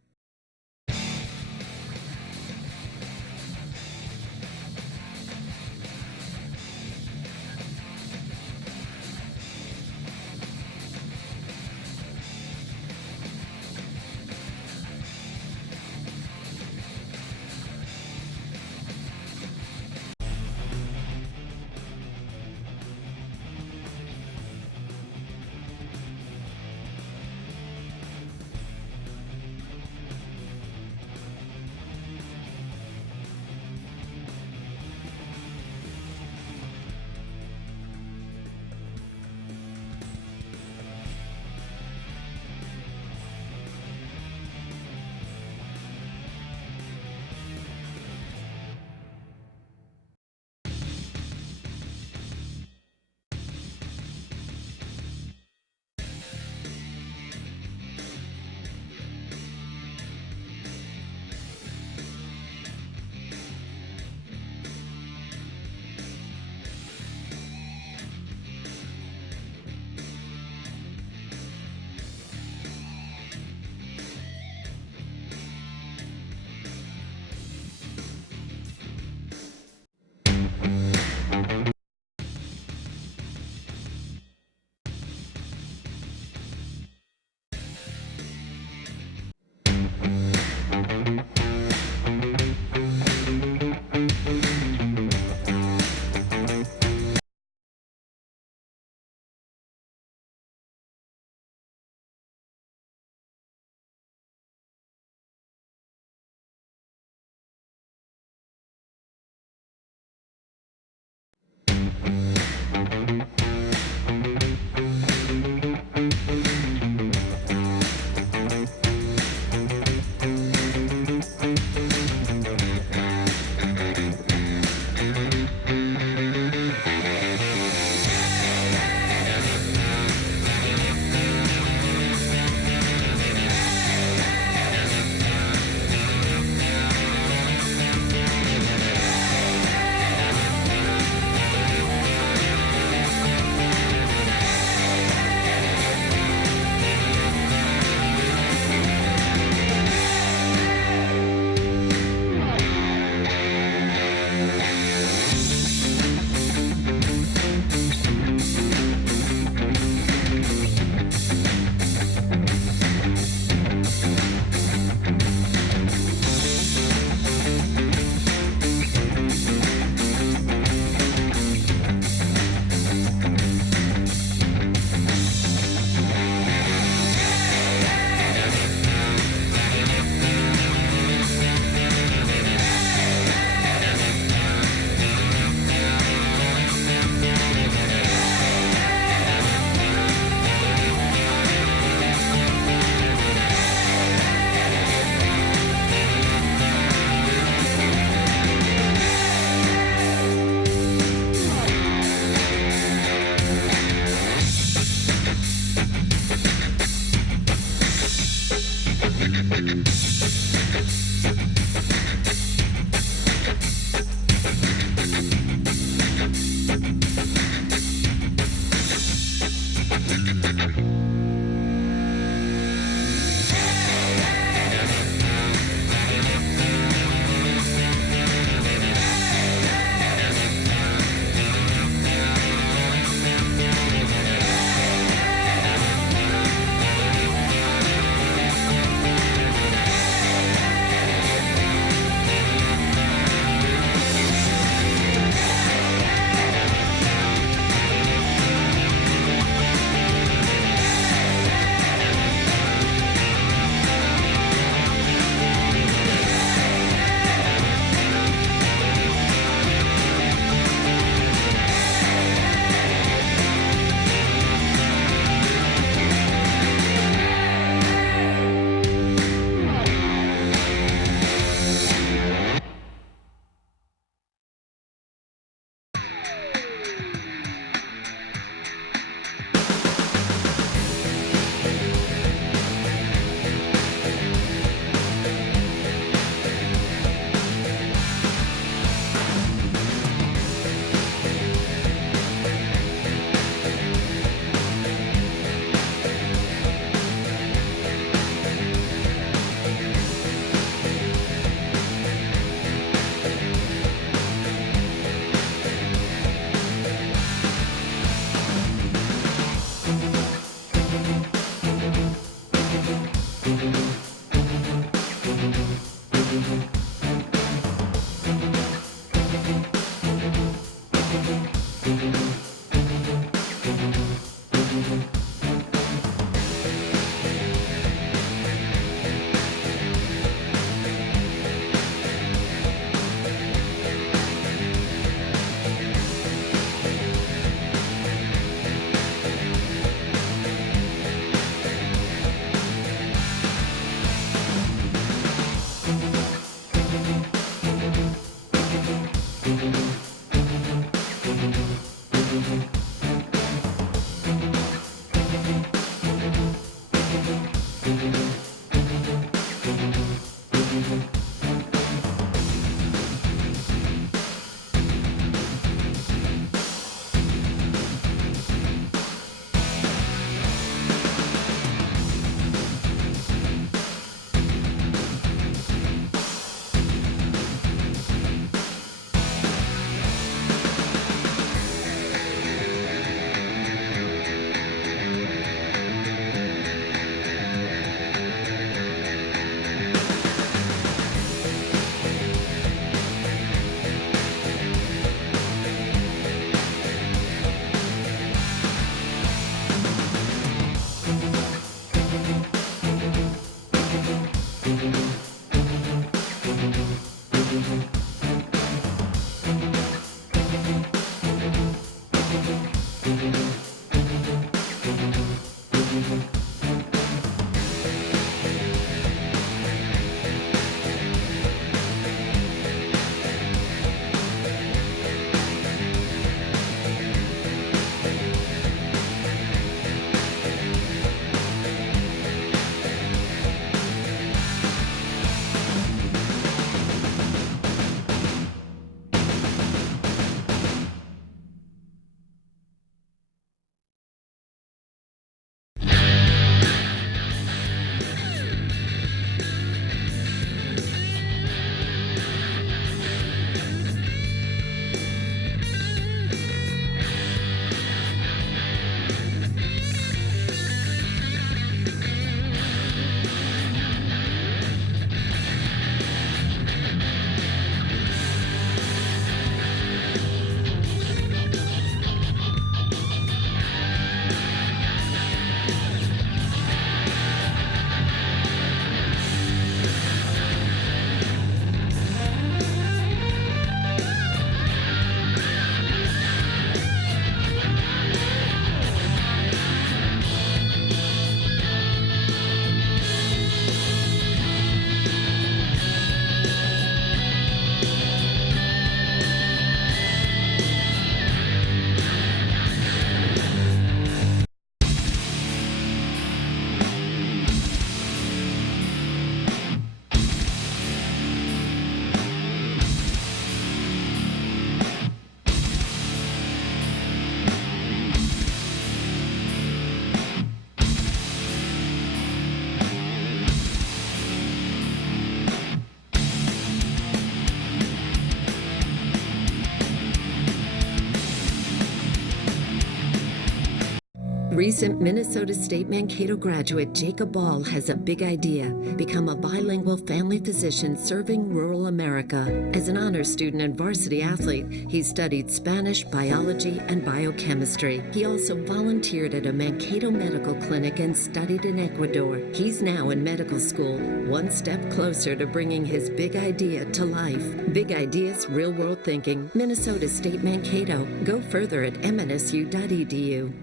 Recent Minnesota State Mankato graduate Jacob Ball has a big idea: become a bilingual family physician serving rural America. As an honors student and varsity athlete, he studied Spanish, biology, and biochemistry. He also volunteered at a Mankato medical clinic and studied in Ecuador. He's now in medical school, one step closer to bringing his big idea to life. Big ideas, real world thinking. Minnesota State Mankato. Go further at mnsu.edu.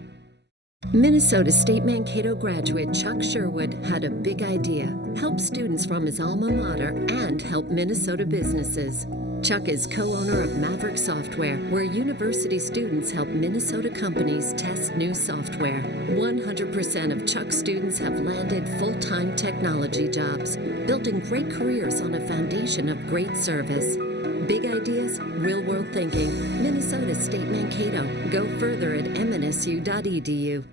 Minnesota State Mankato graduate Chuck Sherwood had a big idea: help students from his alma mater and help Minnesota businesses. Chuck is co-owner of Maverick Software, where university students help Minnesota companies test new software. 100% of Chuck's students have landed full-time technology jobs, building great careers on a foundation of great service. Big ideas, real world thinking. Minnesota State Mankato. Go further at mnsu.edu.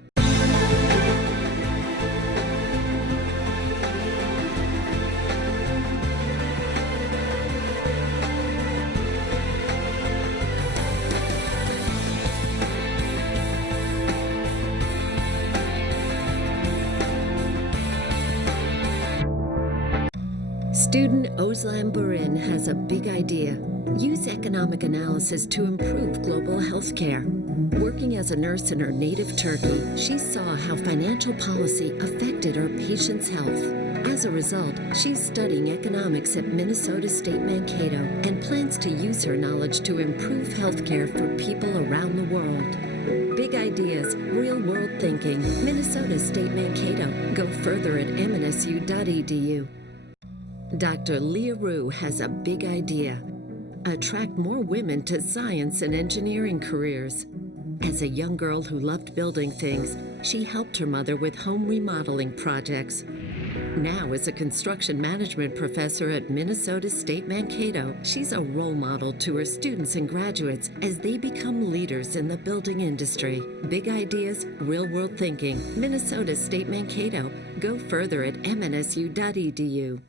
Student Özlem Burin has a big idea: use economic analysis to improve global health care. Working as a nurse in her native Turkey, she saw how financial policy affected her patients' health. As a result, she's studying economics at Minnesota State Mankato and plans to use her knowledge to improve healthcare for people around the world. Big ideas, real world thinking. Minnesota State Mankato. Go further at mnsu.edu. Dr. Leah Rue has a big idea: attract more women to science and engineering careers. As a young girl who loved building things, she helped her mother with home remodeling projects. Now, as a construction management professor at Minnesota State Mankato, she's a role model to her students and graduates as they become leaders in the building industry. Big ideas, real world thinking. Minnesota State Mankato. Go further at mnsu.edu.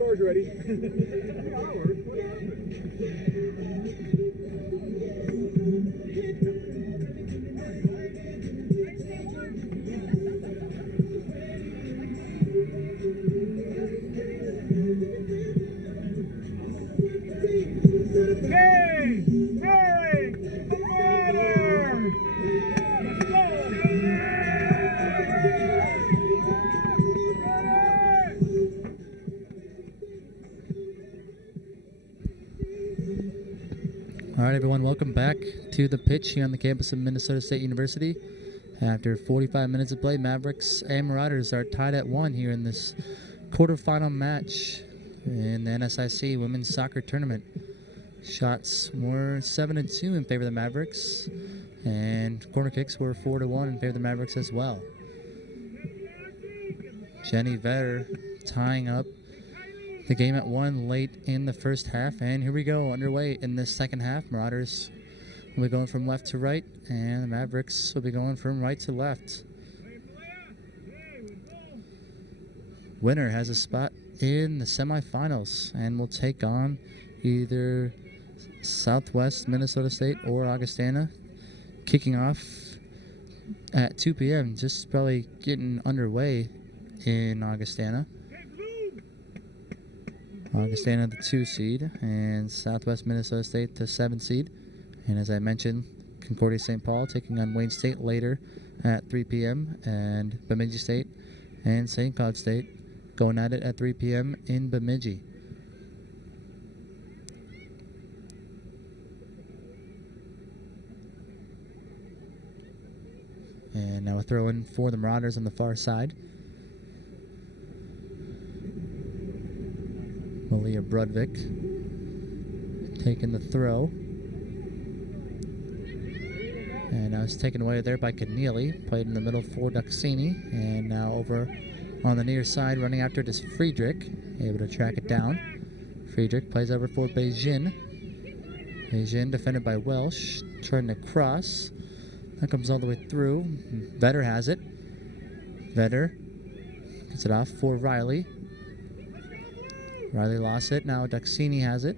car's ready. Hey! Hey! The Marauders! Let's All right, everyone, welcome back to the pitch here on the campus of Minnesota State University. After 45 minutes of play, Mavericks and Marauders are tied at 1 here in this quarterfinal match in the NSIC Women's Soccer Tournament. Shots were 7-2 in favor of the Mavericks, and corner kicks were 4-1 in favor of the Mavericks as well. Jenny Vetter tying up the game at 1 late in the first half, and here we go, underway in this second half. Marauders will be going from left to right, and the Mavericks will be going from right to left. Winner has a spot in the semifinals and will take on either Southwest Minnesota State or Augustana, kicking off at 2 p.m. Just probably getting underway in Augustana. Augustana the 2 seed and Southwest Minnesota State the 7 seed. And as I mentioned, Concordia St. Paul taking on Wayne State later at 3 p.m. and Bemidji State and St. Cloud State going at it at 3 p.m. in Bemidji. And now a throw in for the Marauders on the far side. Malia Brudvik taking the throw. And now it's taken away there by Keneally. Played in the middle for Duxini. And now over on the near side, running after it is Friedrich. Able to track it down. Friedrich plays over for Beijing. Beijing defended by Welsh. Trying to cross. That comes all the way through. Vetter has it. Vetter gets it off for Riley. Riley lost it. Now Duxini has it.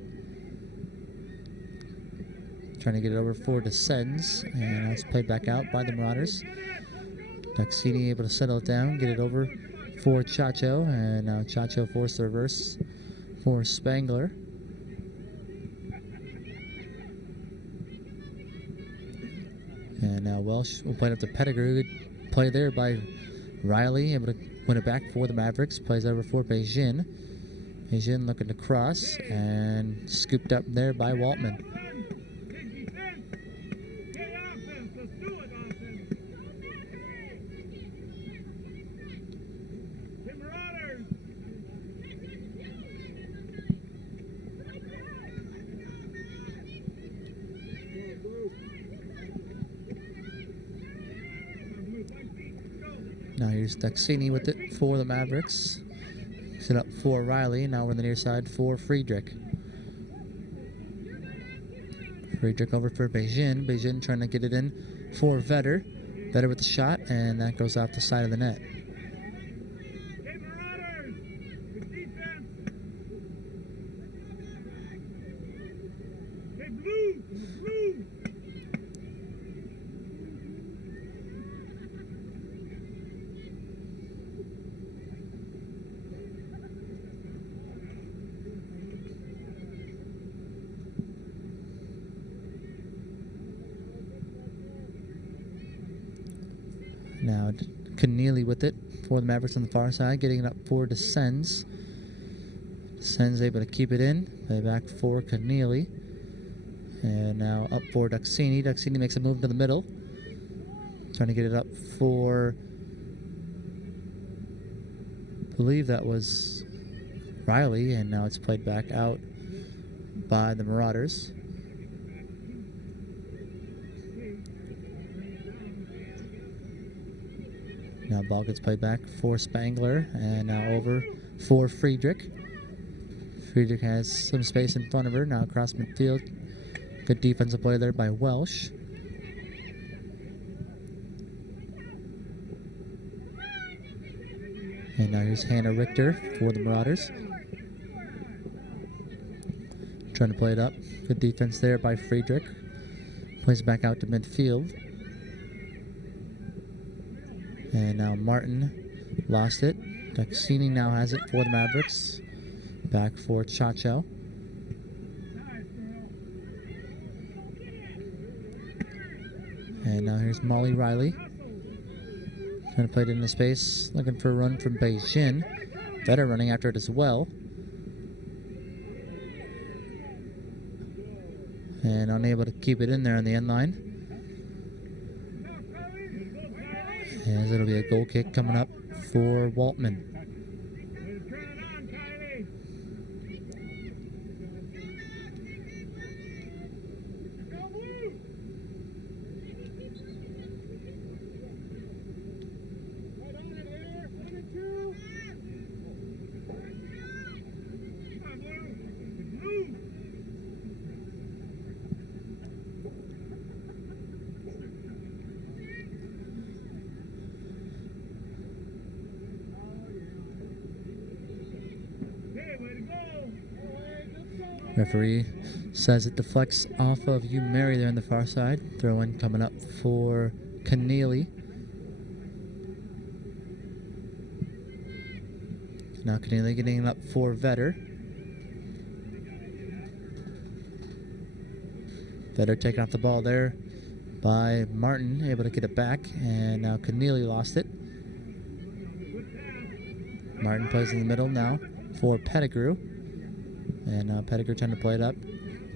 Trying to get it over for Descends. And now it's played back out by the Marauders. Duxini able to settle it down. Get it over for Chacho. And now Chacho forced the reverse for Spangler. And now Welsh will play it up to Pettigrew. Good play there by Riley. Able to win it back for the Mavericks. Plays over for Beijing. Beijing looking to cross and scooped up there by Waltman. Now here's Duxini with it for the Mavericks. Set up for Riley. Now we're on the near side for Friedrich. Friedrich over for Beijing. Beijing trying to get it in for Vetter. Vetter with the shot, and that goes off the side of the net. Now Keneally with it for the Mavericks on the far side, getting it up for Descends. Descends able to keep it in. Play back for Keneally. And now up for Duxini. Duxini makes a move to the middle. Trying to get it up for, I believe that was Riley. And now it's played back out by the Marauders. Now ball gets played back for Spangler, and now over for Friedrich. Friedrich has some space in front of her. Now across midfield. Good defensive play there by Welsh. And now here's Hannah Richter for the Marauders. trying to play it up. Good defense there by Friedrich. Plays it back out to midfield. And now Martin lost it. Daxini now has it for the Mavericks. Back for Chacho. And now here's Molly Riley. Trying to play it into space. Looking for a run from Beijing. Vetter running after it as well. And unable to keep it in there on the end line. As it'll be a goal kick coming up for Waltman. Referee says it deflects off of you, Mary, there on the far side. Throw in coming up for Keneally. Now Keneally getting it up for Vetter. Vetter taking off the ball there by Martin, able to get it back, and now Keneally lost it. Martin plays in the middle now for Pettigrew. And now Pettigrew trying to play it up.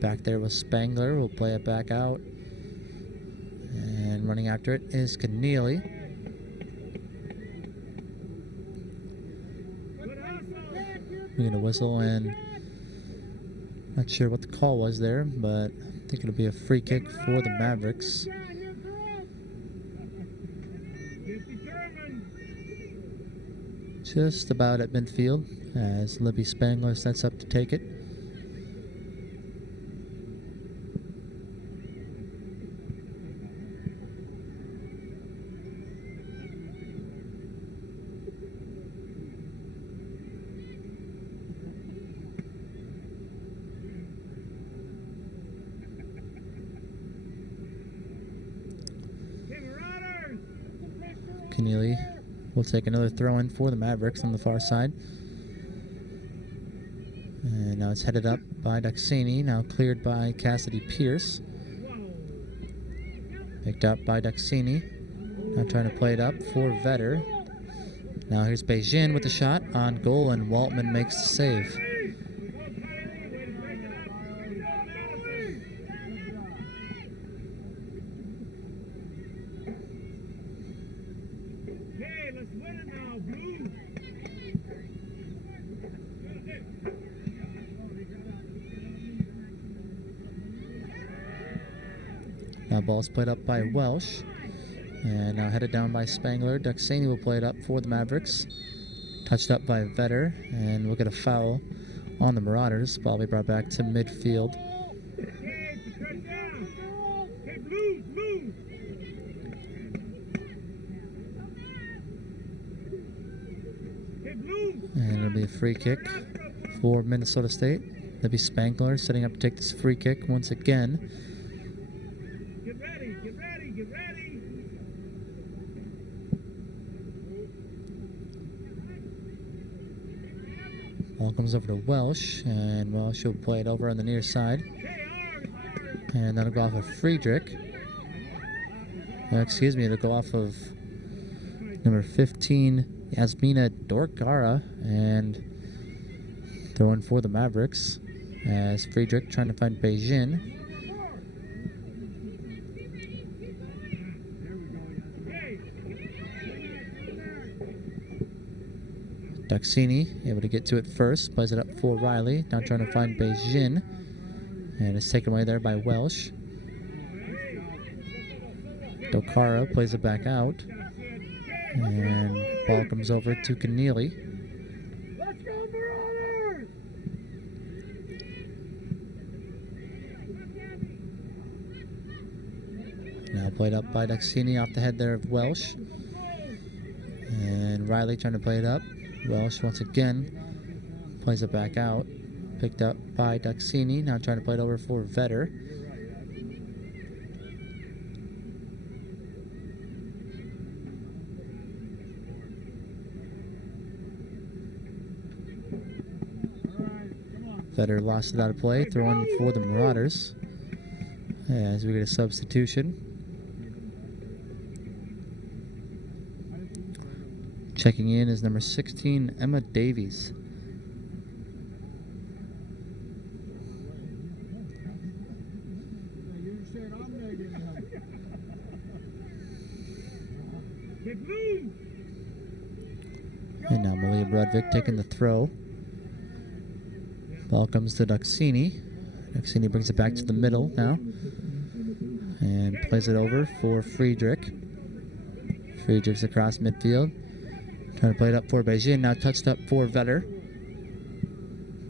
Back there with Spangler. Will play it back out. And running after it is Keneally. We get a whistle, and not sure what the call was there, but I think it'll be a free kick for the Mavericks. Just about at midfield as Libby Spangler sets up to take it. Keneally will take another throw in for the Mavericks on the far side. And now it's headed up by Daxini, now cleared by Cassidy Pierce. Picked up by Daxini. Now trying to play it up for Vetter. Now here's Beijing with the shot on goal, and Waltman makes the save. Now ball's played up by Welsh. And now headed down by Spangler. Daxini will play it up for the Mavericks. Touched up by Vetter. And we'll get a foul on the Marauders. Ball will be brought back to midfield. And it'll be a free kick for Minnesota State. That'll be Spangler setting up to take this free kick once again. Get ready, get ready, get ready. Ball comes over to Welsh, and Welsh will play it over on the near side. And that'll go off of Friedrich. It'll go off of number 15, Yasmina Dorgara, and throwing for the Mavericks as Friedrich trying to find Beijing. Daxini able to get to it first, plays it up for Riley, now trying to find Beijing, and it's taken away there by Welsh. Dokara plays it back out, and ball comes over to Keneally. Let's go, Marauders! Now played up by Daxini off the head there of Welsh, and Riley trying to play it up. Welsh once again plays it back out, picked up by Duxini. Now trying to play it over for Vetter. Vetter lost it out of play, throwing for the Marauders as we get a substitution. Checking in is number 16, Emma Davies. And now Malia Brodvik taking the throw. Ball comes to Duxini. Duxini brings it back to the middle now. And plays it over for Friedrich. Friedrich's across midfield. Trying to play it up for Beijing. Now touched up for Vetter.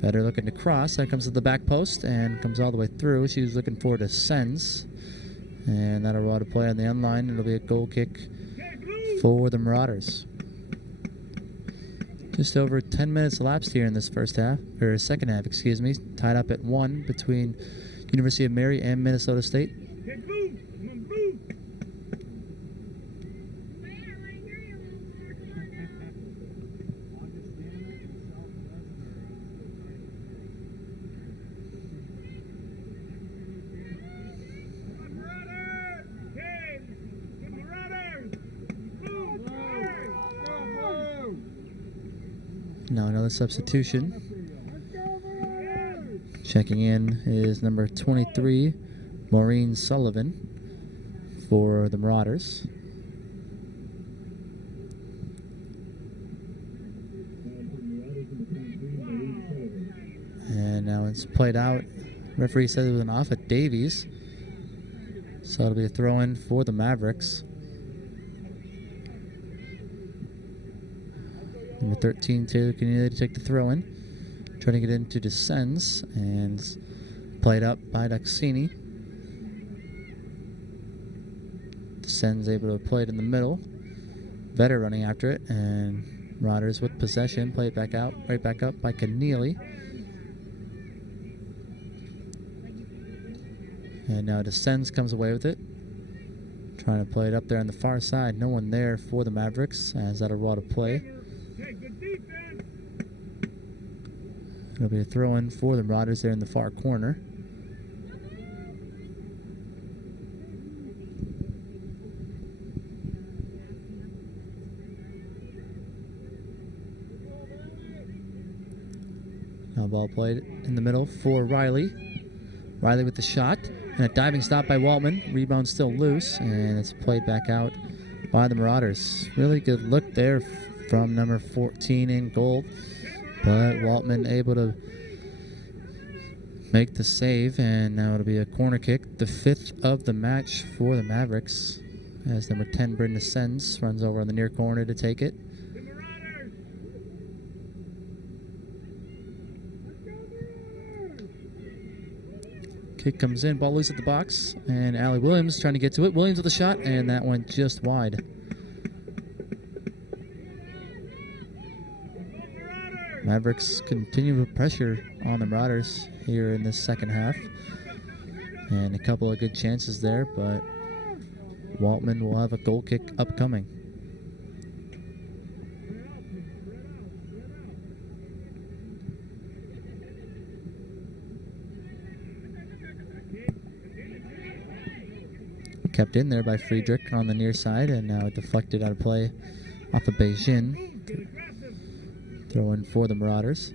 Vetter looking to cross. That comes to the back post and comes all the way through. She was looking for to Sens. And that'll roll to play on the end line. It'll be a goal kick for the Marauders. Just over 10 minutes elapsed here in this second half, excuse me. Tied up at 1 between University of Mary and Minnesota State. Now another substitution. Checking in is number 23, Maureen Sullivan for the Marauders. And now it's played out. Referee said it was an off at Davies. So it'll be a throw-in for the Mavericks. Number 13, Taylor Canelli to take the throw-in. Trying to get into Descends and played up by Duxini. Descends able to play it in the middle. Vetter running after it, and Marauders with possession. Play it back out, right back up by Canelli. And now Descends comes away with it. Trying to play it up there on the far side. No one there for the Mavericks as that'll roll to play. It'll be a throw-in for the Marauders there in the far corner. Now ball played in the middle for Riley. Riley with the shot. And a diving stop by Waltman. Rebound still loose. And it's played back out by the Marauders. Really good look there from number 14 in goal. But Waltman able to make the save, and now it'll be a corner kick, the 5th of the match for the Mavericks, as number 10, Brenda Sens, runs over on the near corner to take it. Kick comes in, ball loose at the box, and Allie Williams trying to get to it. Williams with a shot, and that went just wide. Mavericks continue with pressure on the Marauders here in this second half. And a couple of good chances there, but Waltman will have a goal kick upcoming. Kept in there by Friedrich on the near side, and now deflected out of play off of Beijing. Throw in for the Marauders.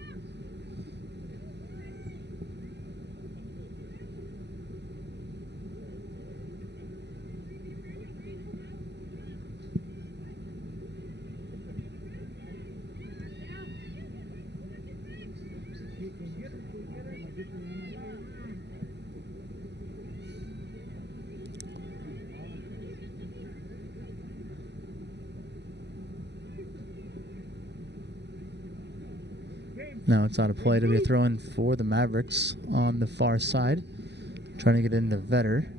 Now it's out of play to be a throw-in for the Mavericks on the far side. Trying to get into Vetter.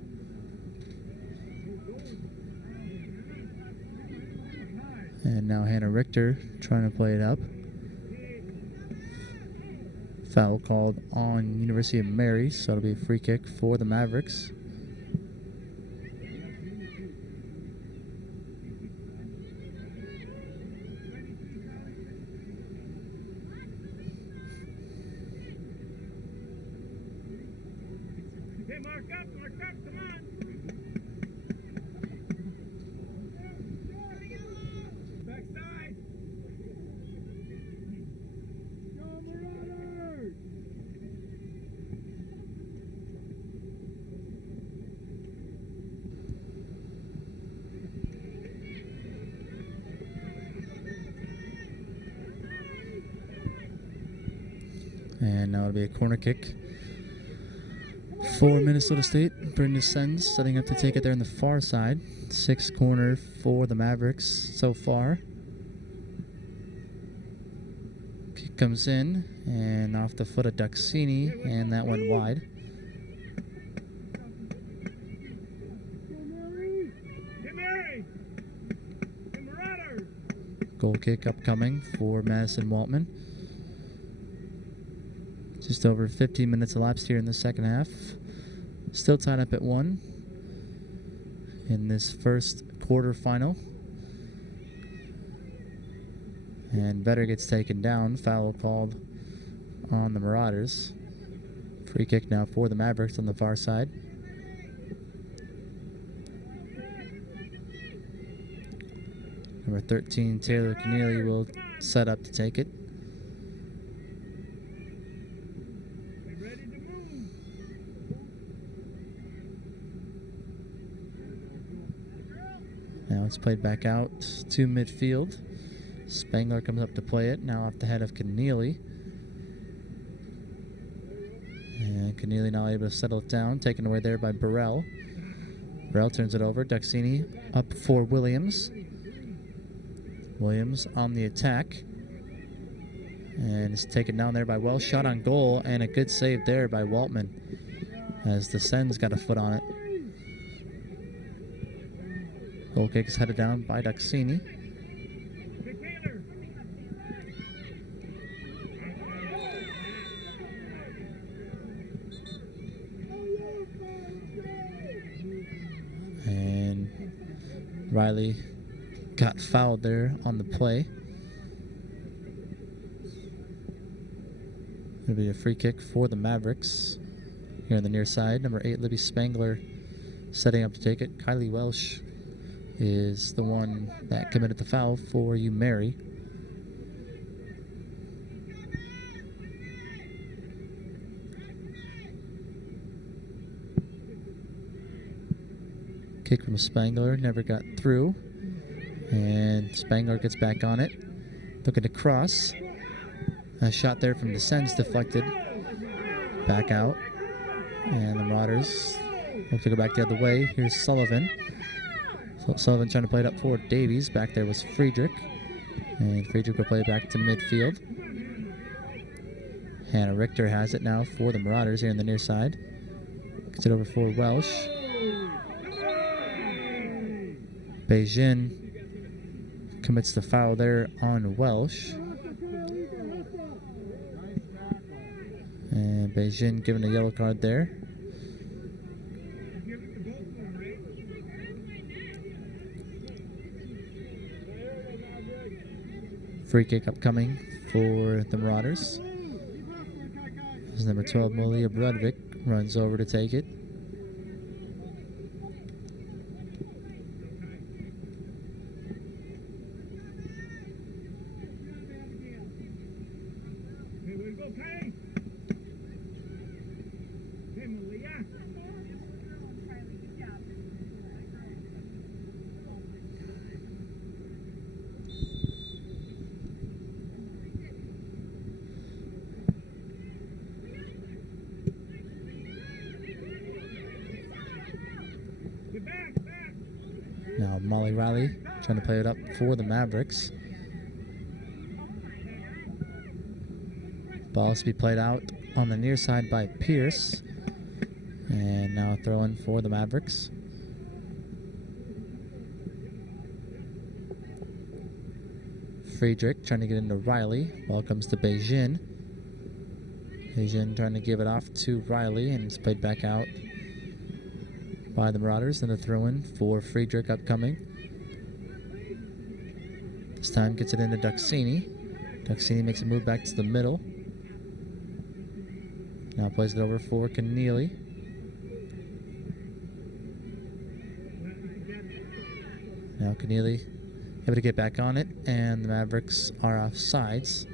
And now Hannah Richter trying to play it up Foul called on University of Mary, so it'll be a free kick for the Mavericks. Hey, mark up, come on. Backside. Go Marauders! And now it'll be a corner kick for Minnesota State. Brandon Sens setting up to take it there on the far side. 6th corner for the Mavericks so far. Kick comes in and off the foot of Duxini, and that went wide. Hey, Mary! Hey, Marauders! Goal kick upcoming for Madison Waltman. Just over 15 minutes elapsed here in the second half. Still tied up at 1 in this first quarterfinal. And Vetter gets taken down. Foul called on the Marauders. Free kick now for the Mavericks on the far side. Number 13, Taylor Keneally, will set up to take it. Now it's played back out to midfield. Spangler comes up to play it, now off the head of Keneally. And Keneally now able to settle it down, taken away there by Burrell. Burrell turns it over, Duxini up for Williams. Williams on the attack. And is taken down there by Welsh. Shot on goal, and a good save there by Waltman, as the Sens got a foot on it. Goal kick is headed down by Duxini. And Riley got fouled there on the play. It'll be a free kick for the Mavericks here on the near side. Number 8, Libby Spangler setting up to take it. Kylie Welsh is the one that committed the foul for Mary. Kick from Spangler, never got through. And Spangler gets back on it. Looking to cross. A shot there from the Sens deflected. Back out. And the Marauders look to go back the other way. Here's Sullivan. Sullivan trying to play it up for Davies. Back there was Friedrich. And Friedrich will play it back to midfield. Hannah Richter has it now for the Marauders here on the near side. Gets it over for Welsh. Beijing commits the foul there on Welsh. And Beijing given a yellow card there. Free kick upcoming for the Marauders. This is number 12, Malia Brodvik, runs over to take it. Now Molly Riley trying to play it up for the Mavericks. Ball to be played out on the near side by Pierce. And now a throw in for the Mavericks. Friedrich trying to get into Riley. Ball comes to Beijing. Asian trying to give it off to Riley, and it's played back out by the Marauders. And a throw-in for Friedrich upcoming. This time gets it into Duxini. Duxini makes a move back to the middle. Now plays it over for Keneally. Now Keneally able to get back on it, and the Mavericks are off sides.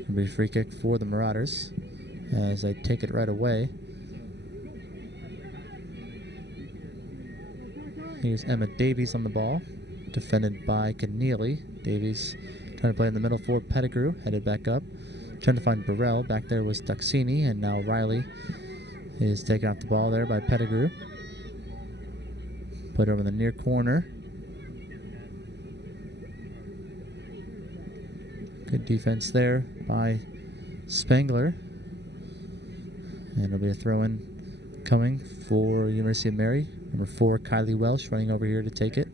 It'll be a free kick for the Marauders as they take it right away. Here's Emma Davies on the ball, defended by Keneally. Davies trying to play in the middle for Pettigrew, headed back up. Trying to find Burrell. Back there was Duxini, and now Riley is taken off the ball there by Pettigrew. Put over in the near corner. Good defense there by Spangler. And it'll be a throw-in coming for University of Mary. Number 4, Kylie Welsh, running over here to take it.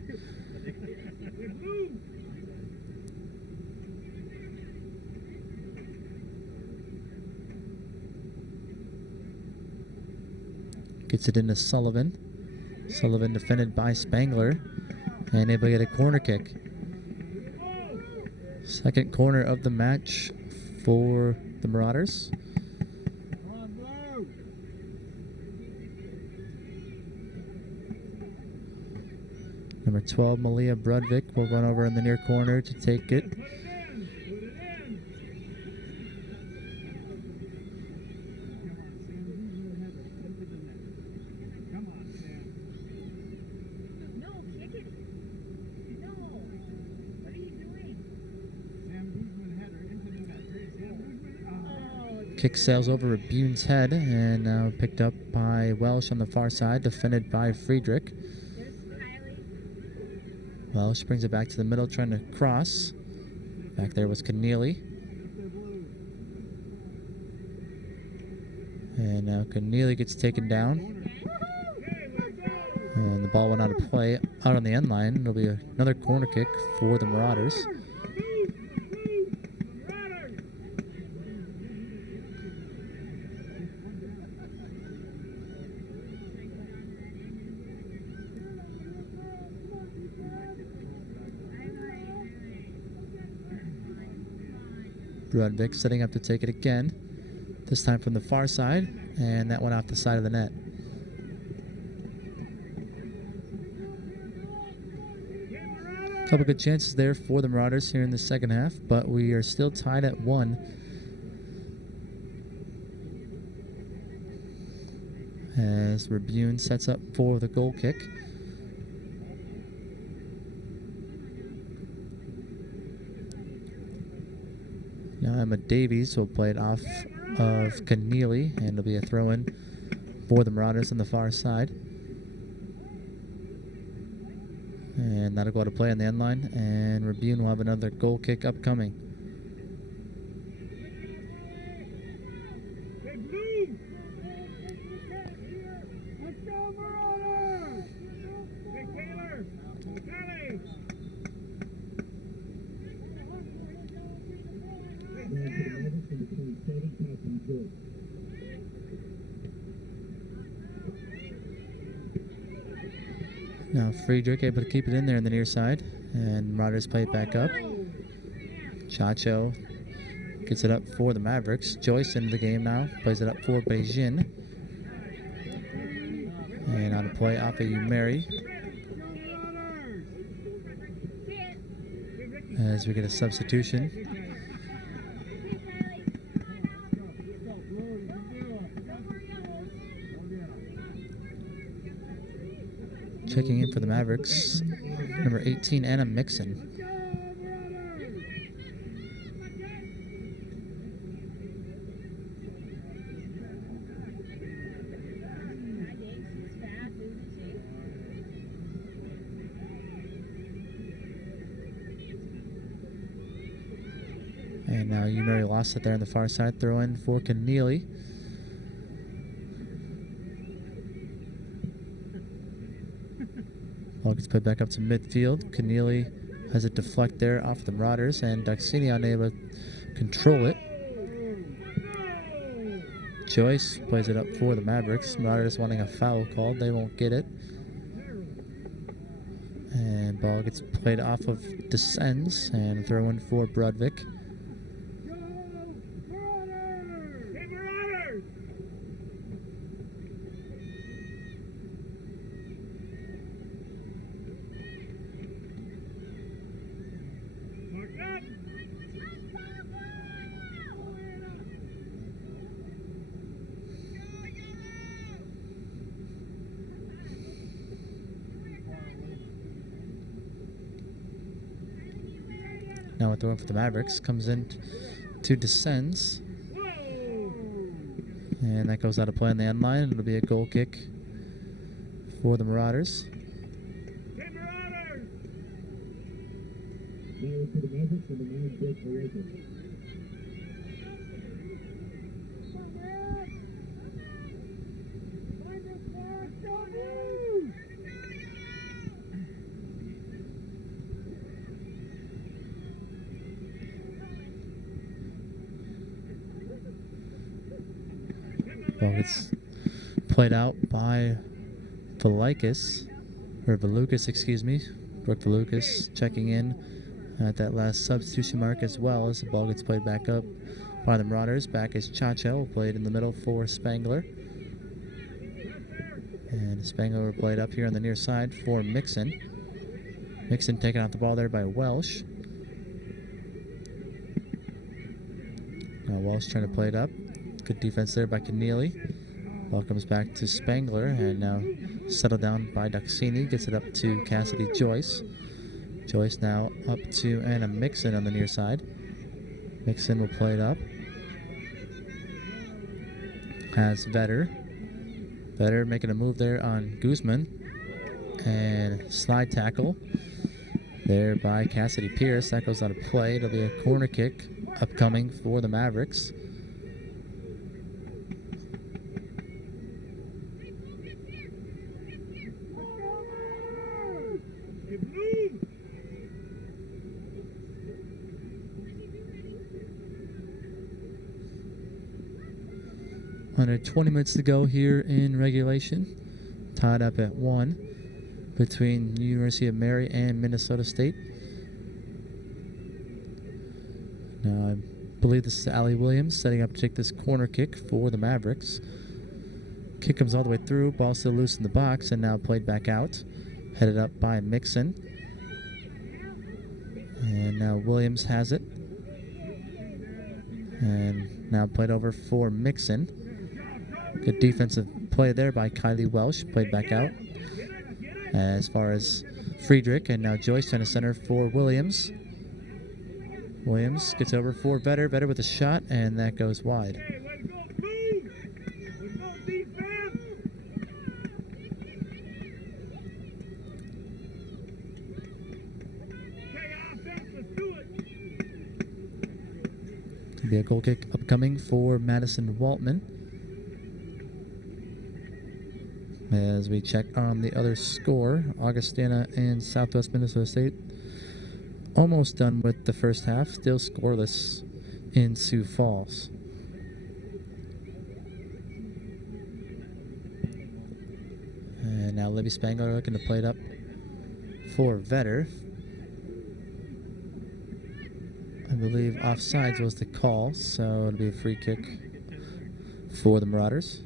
Gets it into Sullivan. Sullivan defended by Spangler, and able to get a corner kick. Second corner of the match for the Marauders. Number 12, Malia Brudvik, will run over in the near corner to take it. Kick sails over Bune's head, and now picked up by Welsh on the far side, defended by Friedrich. Welsh brings it back to the middle, trying to cross. Back there was Keneally. And now Keneally gets taken down. And the ball went out of play, out on the end line. It'll be another corner kick for the Marauders. Brudvik setting up to take it again, this time from the far side, and that went off the side of the net. Couple good chances there for the Marauders here in the second half, but we are still tied at 1. As Rebune sets up for the goal kick. Now Emma Davies will play it off of Keneally, and it'll be a throw-in for the Marauders on the far side. And that'll go out of play on the end line, and Rebune will have another goal kick upcoming. Let's go, Marauders! Hey, Taylor! Kelly! Now Friedrich able to keep it in there in the near side, and Marauders play it back up. Chacho gets it up for the Mavericks. Joyce into the game now, plays it up for Beijing. And on a play off of Umeri. As we get a substitution. Checking in for the Mavericks, number 18, Anna Mixon. And now Umeri lost it there on the far side. Throw in for Keneally. Ball gets put back up to midfield. Keneally Has it deflect there off the Marauders, and Duxini unable to control it. Joyce plays it up for the Mavericks. Marauders wanting a foul called. They won't get it. And ball gets played off of Descends and throw in for Brudvik. Now a throw for the Mavericks. Comes in to Descends. And that goes out of play on the end line. It'll be a goal kick for the Marauders. Now for the Mavericks, number 9, Brett Perez. Ball gets played out by Velukas, excuse me. Brooke Velukas checking in at that last substitution mark as well as the ball gets played back up by the Marauders. Back is Chachel, played in the middle for Spangler. And Spangler played up here on the near side for Mixon. Mixon taking out the ball there by Welsh. Now Welsh trying to play it up. Good defense there by Keneally. Ball comes back to Spangler and now settled down by Duxini. Gets it up to Cassidy Joyce. Joyce now up to Anna Mixon on the near side. Mixon will play it up. Has Vetter. Vetter making a move there on Guzman. And slide tackle there by Cassidy Pierce. That goes out of play. It'll be a corner kick upcoming for the Mavericks. Under 20 minutes to go here in regulation. Tied up at 1 between University of Mary and Minnesota State. Now I believe this is Allie Williams setting up to take this corner kick for the Mavericks. Kick comes all the way through. Ball still loose in the box and now played back out. Headed up by Mixon. And now Williams has it. And now played over for Mixon. Good defensive play there by Kylie Welsh. Played back out. As far as Friedrich. And now Joyce trying to center for Williams. Williams gets over for Vetter. Vetter with a shot. And that goes wide. Could be a goal kick upcoming for Madison Waltman. As we check on the other score, Augustana and Southwest Minnesota State almost done with the first half, still scoreless in Sioux Falls. And now Libby Spangler looking to play it up for Vetter. I believe offsides was the call, so it'll be a free kick for the Marauders.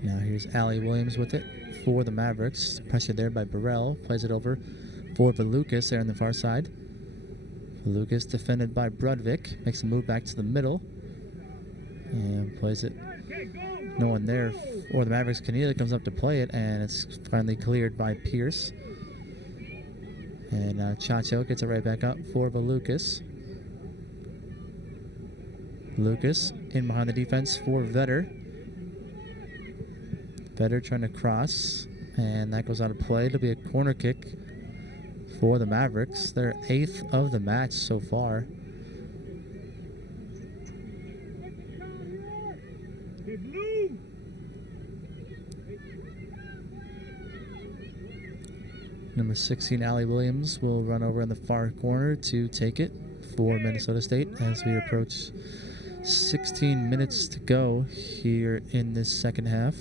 Now here's Allie Williams with it for the Mavericks. Pressure there by Burrell. Plays it over for Velukas there on the far side. Velukas defended by Brudvik. Makes a move back to the middle. And plays it. No one there for the Mavericks. Keneally comes up to play it. And it's finally cleared by Pierce. And Chacho gets it right back up for Velukas. Lucas in behind the defense for Vetter. Vetter trying to cross, And that goes out of play. It'll be a corner kick for the Mavericks. Their 8th of the match so far. Number 16, Allie Williams, will run over in the far corner to take it for Minnesota State as we approach 16 minutes to go here in this second half.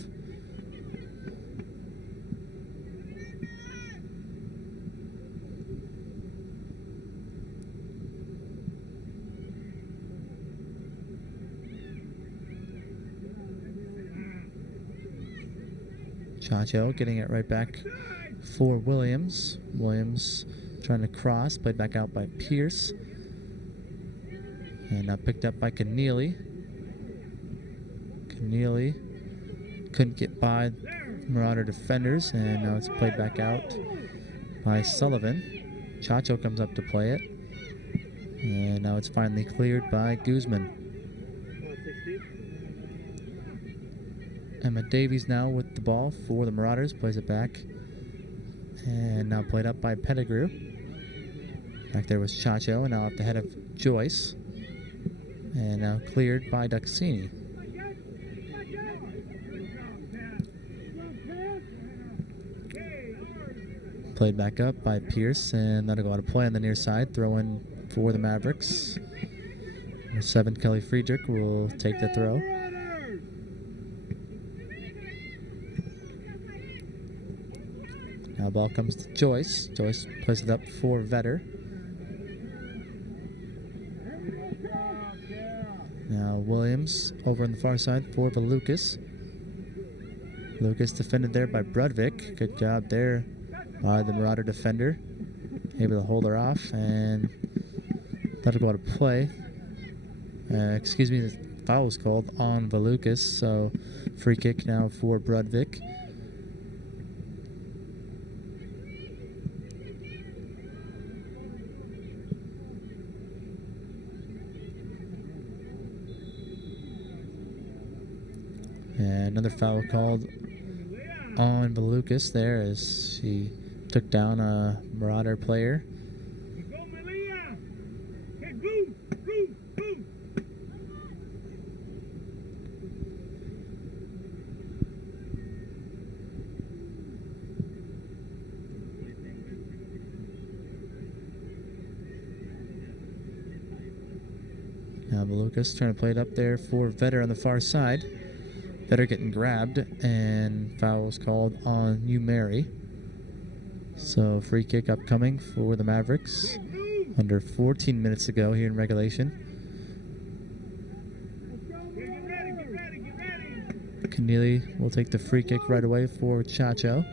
Chacho getting it right back for Williams. Williams trying to cross, played back out by Pierce. And now picked up by Keneally. Keneally couldn't get by Marauder defenders, and now it's played back out by Sullivan. Chacho comes up to play it. And now it's finally cleared by Guzman. Emma Davies now with the ball for the Marauders, plays it back. And now played up by Pettigrew. Back there was Chacho, and now off the head of Joyce. And now cleared by Duxini. Played back up by Pierce, and that'll go out of play on the near side. Throw in for the Mavericks. Number 7, Kelly Friedrich will take the throw. Now ball comes to Joyce. Joyce plays it up for Vetter. Now Williams over on the far side for the Lucas. Lucas defended there by Brudvik. Good job there by the Marauder defender. Able to hold her off, and that'll go out of play. The foul was called on the Lucas, so free kick now for Brudvik. And another foul called on Valukas there as she took down a Marauder player. Now Valukas trying to play it up there for Vetter on the far side. Vetter getting grabbed, and fouls called on Mary. So free kick upcoming for the Mavericks. Under 14 minutes to go here in regulation. Keneally will take the free kick right away for Chacho.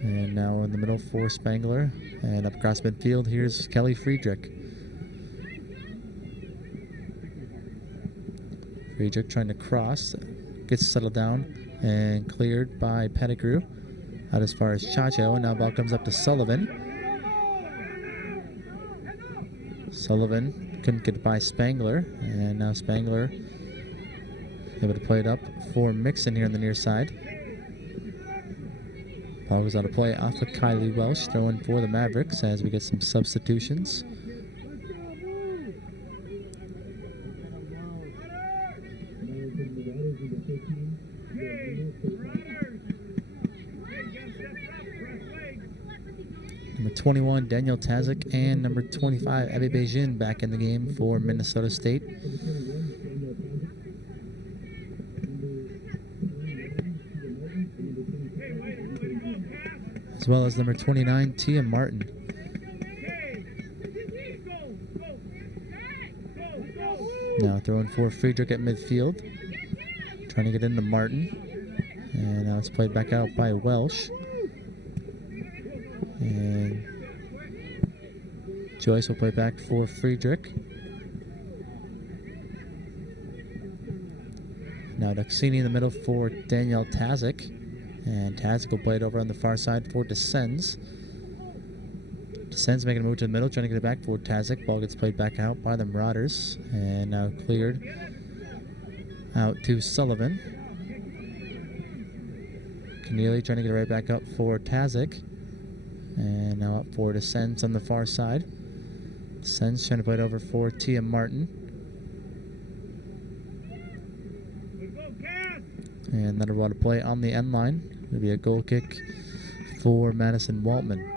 And now in the middle for Spangler. And up across midfield, here's Kelly Friedrich. Friedrich trying to cross, gets settled down and cleared by Pettigrew. Out as far as Chacho, and now ball comes up to Sullivan. Sullivan couldn't get by Spangler, and now Spangler able to play it up for Mixon here on the near side. Ball goes out of play off of Kylie Welsh, throwing for the Mavericks as we get some substitutions. Number 21, Daniel Tazik, and number 25, Abby Beijing back in the game for Minnesota State. As well as number 29, Tia Martin. Now throwing for Friedrich at midfield. Trying to get into Martin. And now it's played back out by Welsh. And Joyce will play back for Friedrich. Now Duxini in the middle for Danielle Tazik. And Tazik will play it over on the far side for Descends. Descends making a move to the middle, trying to get it back for Tazik. Ball gets played back out by the Marauders. And now cleared out to Sullivan. Keneally trying to get it right back up for Tazik. And now up for Descends on the far side. Descends trying to play it over for Tia Martin. And that'll want to play on the end line. It'll be a goal kick for Madison Waltman.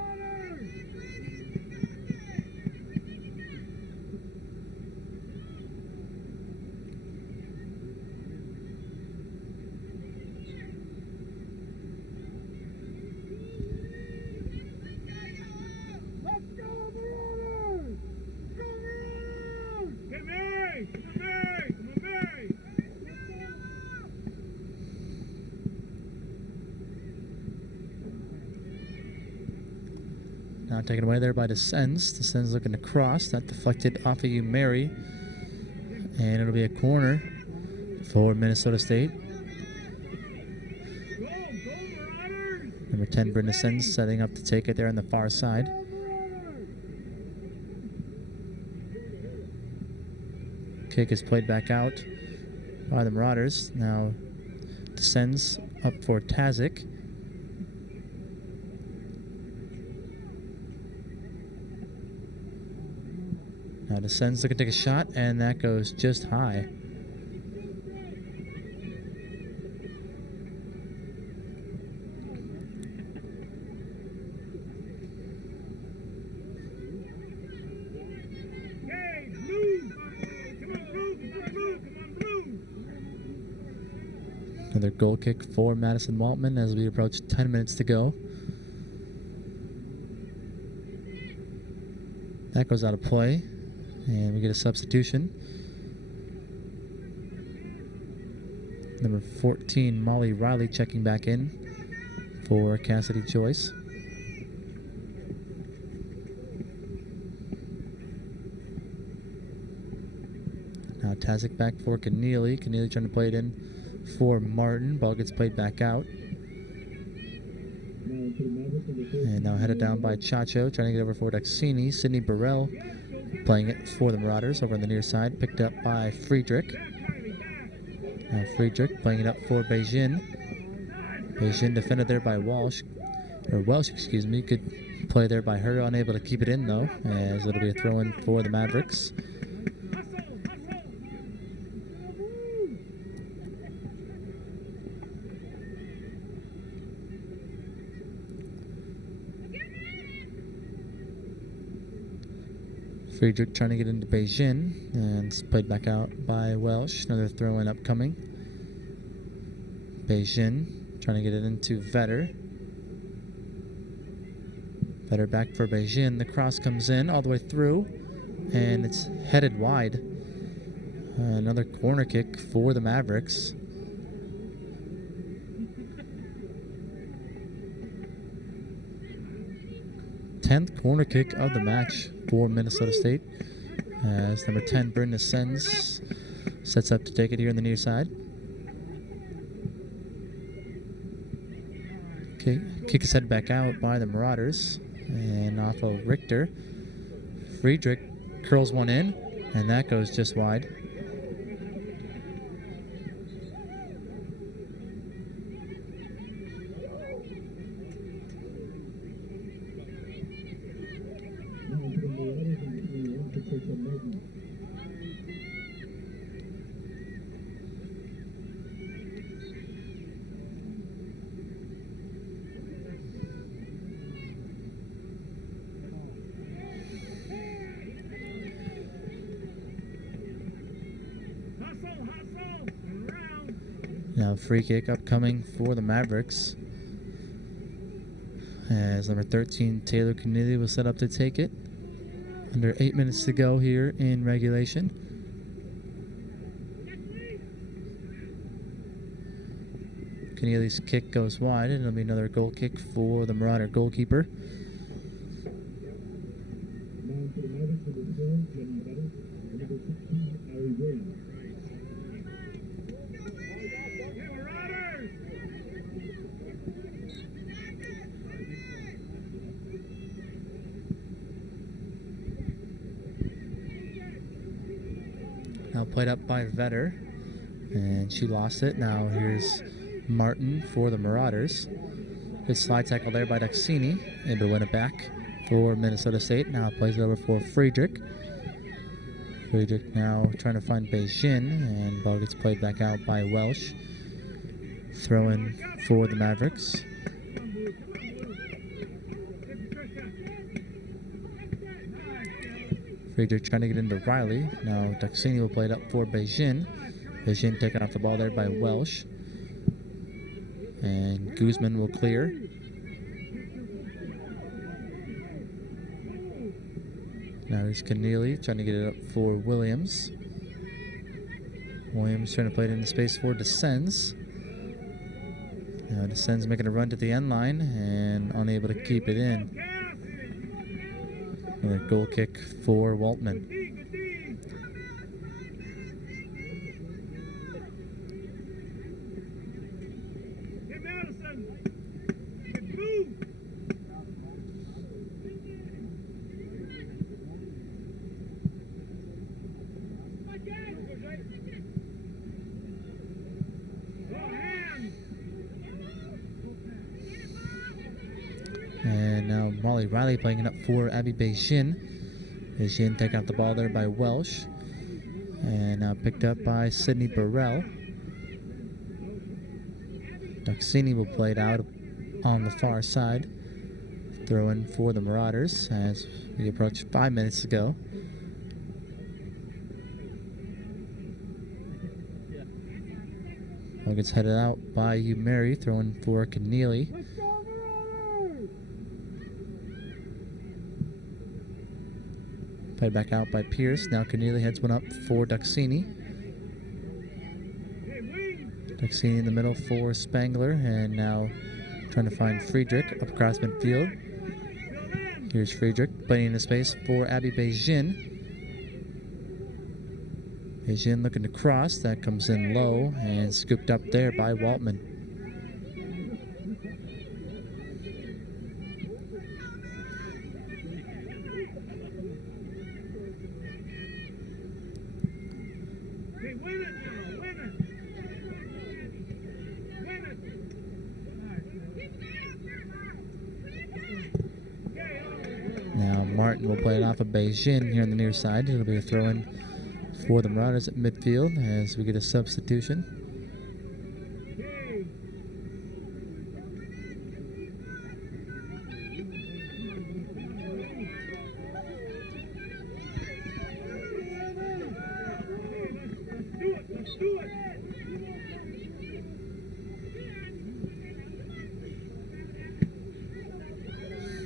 Now taken away there by Descends. Descends looking to cross. That deflected off of you, Mary. And it'll be a corner for Minnesota State. Number 10, Brenda Descends, setting up to take it there on the far side. Kick is played back out by the Marauders. Now Descends up for Tazik. Now Descends looking to take a shot, and that goes just high. Another goal kick for Madison Waltman as we approach 10 minutes to go. That goes out of play, and we get a substitution. Number 14, Molly Riley, checking back in for Cassidy Joyce. Now Tazik back for Keneally. Keneally trying to play it in for Martin. Ball gets played back out. And now headed down by Chacho, trying to get over for Daxini. Sydney Burrell playing it for the Marauders over on the near side. Picked up by Friedrich. Now Friedrich playing it up for Beijing. Beijing defended there by Welsh, excuse me. Good play there by her. Unable to keep it in though, as it'll be a throw-in for the Mavericks. Friedrich trying to get into Beijing, and it's played back out by Welsh. Another throw-in upcoming. Beijing trying to get it into Vetter. Vetter back for Beijing. The cross comes in all the way through, and it's headed wide. Another corner kick for the Mavericks. Tenth corner kick of the match for Minnesota State, as number 10, Brenda Descends, sets up to take it here on the near side. Okay, kick is headed back out by the Marauders, and off of Richter. Friedrich curls one in, and that goes just wide. Now free kick upcoming for the Mavericks, as number 13, Taylor Keneally, was set up to take it. Under 8 minutes to go here in regulation. Keneally's kick goes wide, and it'll be another goal kick for the Marauder goalkeeper. Now played up by Vetter, and she lost it. Now here's Martin for the Marauders. Good slide tackle there by Duxini. Able to win it back for Minnesota State. Now plays it over for Friedrich. Friedrich now trying to find Beijing, and ball gets played back out by Welsh. Throwing for the Mavericks. Friedrich trying to get into Riley. Now Duxini will play it up for Beijing. Beijing taking off the ball there by Welsh. And Guzman will clear. Now here's Keneally trying to get it up for Williams. Williams trying to play it into space for Descends. Now Descends making a run to the end line and unable to keep it in. Another goal kick for Waltman. And now Molly Riley playing it up for Abby Beijing. Beijing taking out the ball there by Welsh. And now picked up by Sydney Burrell. Duxini will play it out on the far side. Throwing for the Marauders as we approach 5 minutes to go. Ball gets headed out by Mary, throwing for Keneally. Played back out by Pierce. Now Keneally heads one up for Duxini. Duxini in the middle for Spangler. And now trying to find Friedrich up across midfield. Here's Friedrich playing into space for Abby Beijing. Beijing looking to cross. That comes in low and scooped up there by Waltman. Now Martin will play it off of Beijing here on the near side. It'll be a throw-in for the Marauders at midfield as we get a substitution.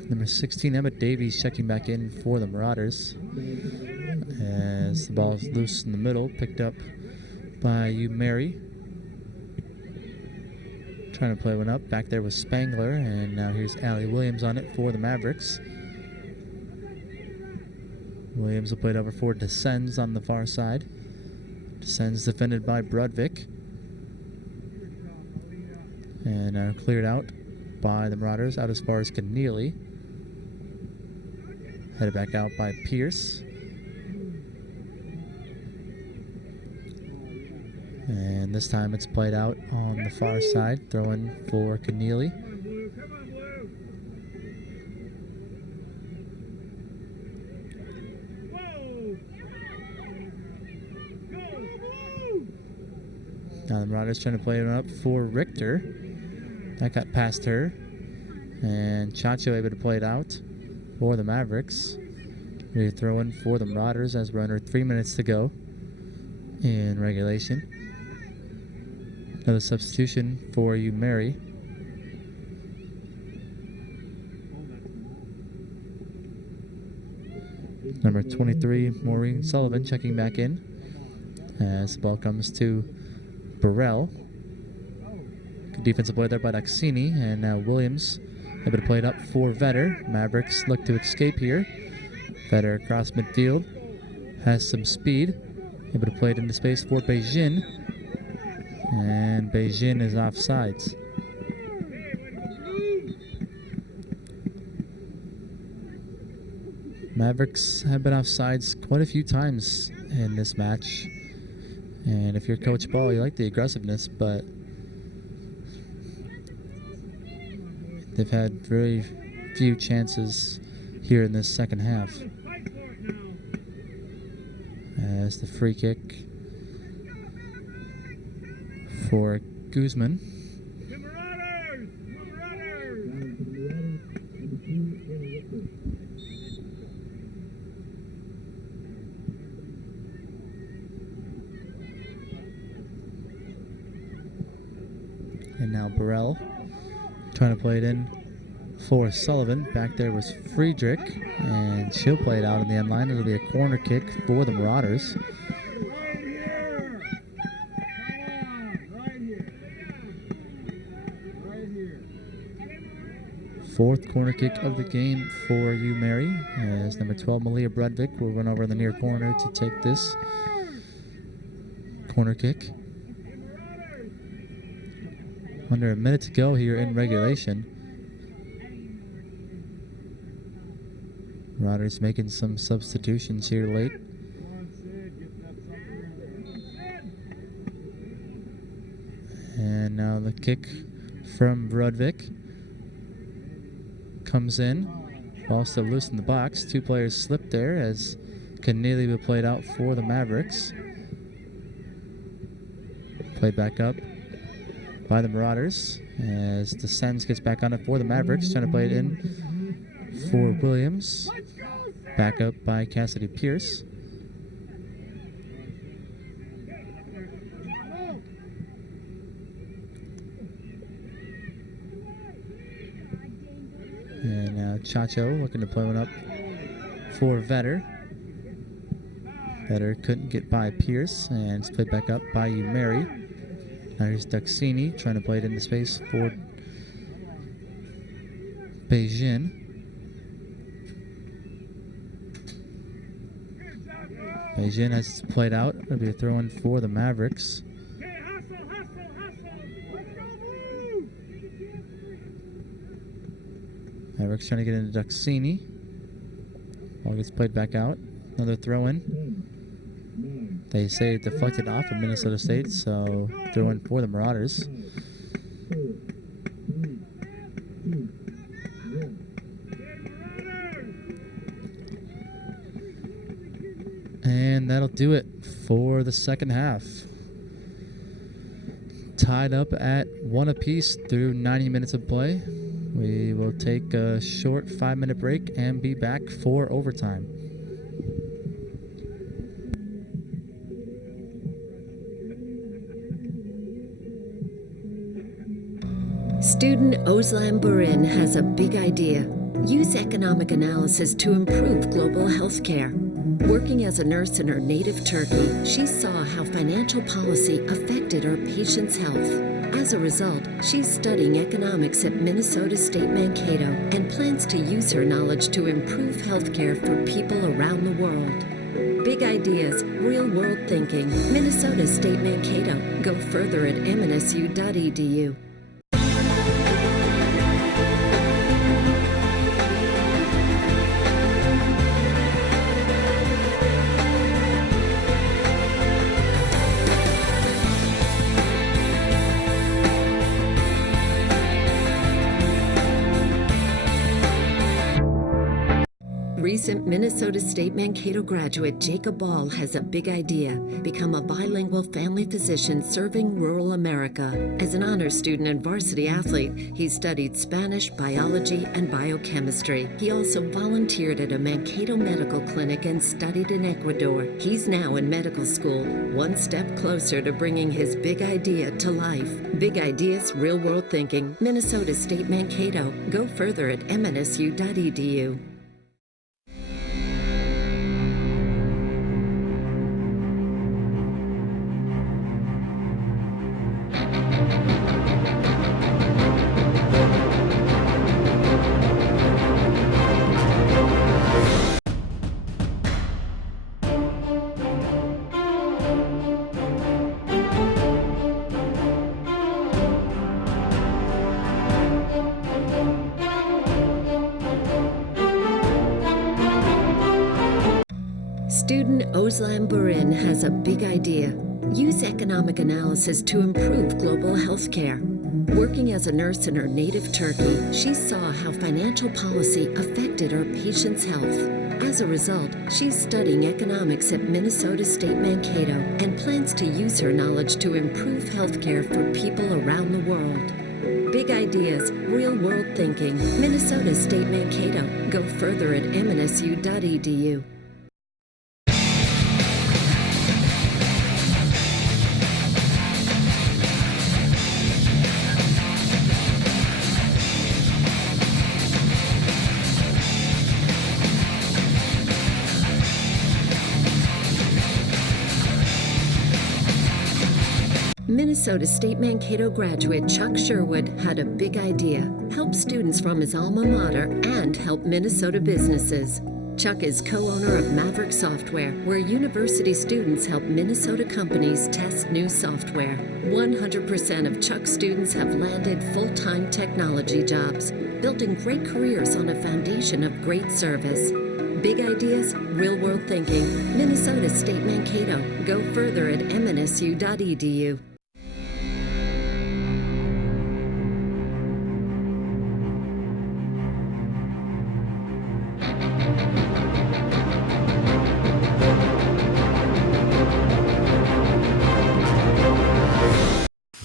Number 16, Emma Davies checking back in for the Marauders as the ball is loose in the middle, picked up by Mary. Trying to play one up. Back there was Spangler, and now here's Allie Williams on it for the Mavericks. Williams will play it over for Descends on the far side. Descends defended by Brudvik. And cleared out by the Marauders, out as far as Keneally. Headed back out by Pierce. And this time it's played out on the far side, throwing for Keneally. Now the Marauders trying to play it up for Richter. That got past her. And Chacho able to play it out for the Mavericks. We're throwing for the Marauders as we're under 3 minutes to go in regulation. Another substitution for Mary. Number 23, Maureen Sullivan checking back in as the ball comes to Burrell. Good defensive play there by Duxini, and now Williams able to play it up for Vetter. Mavericks look to escape here. Vetter across midfield, has some speed, able to play it into space for Beijing, and Beijing is offsides. Mavericks have been offsides quite a few times in this match, and if you're Coach Ball, you like the aggressiveness, but they've had very few chances here in this second half. As the free kick for Guzman. And now Burrell trying to play it in for Sullivan. Back there was Friedrich, and she'll play it out in the end line. It'll be a corner kick for the Marauders. Fourth corner kick of the game for you, Mary, as number 12, Malia Brudvik, will run over in the near corner to take this corner kick. Under a minute to go here in regulation. Marauders making some substitutions here late. And now the kick from Brudvik comes in. Ball still loose in the box. Two players slipped there as can nearly be played out for the Mavericks. Played back up by the Marauders as the Sens gets back on it for the Mavericks, trying to play it in for Williams. Back up by Cassidy Pierce. And now Chacho looking to play one up for Vetter. Vetter couldn't get by Pierce, and it's played back up by you, Mary. Now here's Duxini trying to play it into space for Beijing. Beijing has it played out. It'll be a throw-in for the Mavericks. Mavericks trying to get into Duxini. Ball gets played back out. Another throw-in. They say it deflected off of Minnesota State, so throw-in for the Marauders. And that'll do it for the second half. Tied up at 1 apiece through 90 minutes of play. We will take a short 5-minute break and be back for overtime. Student Özlem Burin has a big idea. Use economic analysis to improve global health care. Working as a nurse in her native Turkey, she saw how financial policy affected her patients' health. As a result, she's studying economics at Minnesota State Mankato and plans to use her knowledge to improve healthcare for people around the world. Big ideas, real-world thinking. Minnesota State Mankato. Go further at mnsu.edu. Recent Minnesota State Mankato graduate Jacob Ball has a big idea: become a bilingual family physician serving rural America. As an honors student and varsity athlete, he studied Spanish, biology, and biochemistry. He also volunteered at a Mankato medical clinic and studied in Ecuador. He's now in medical school, one step closer to bringing his big idea to life. Big ideas, real-world thinking. Minnesota State Mankato. Go further at mnsu.edu. Student Özlem Burin has a big idea. Use economic analysis to improve global health care. Working as a nurse in her native Turkey, she saw how financial policy affected our patients' health. As a result, she's studying economics at Minnesota State Mankato and plans to use her knowledge to improve healthcare for people around the world. Big ideas, real-world thinking. Minnesota State Mankato. Go further at mnsu.edu. Minnesota State Mankato graduate Chuck Sherwood had a big idea: help students from his alma mater and help Minnesota businesses. Chuck is co-owner of Maverick Software, where university students help Minnesota companies test new software. 100% of Chuck's students have landed full-time technology jobs, building great careers on a foundation of great service. Big ideas, real-world thinking. Minnesota State Mankato. Go further at mnsu.edu.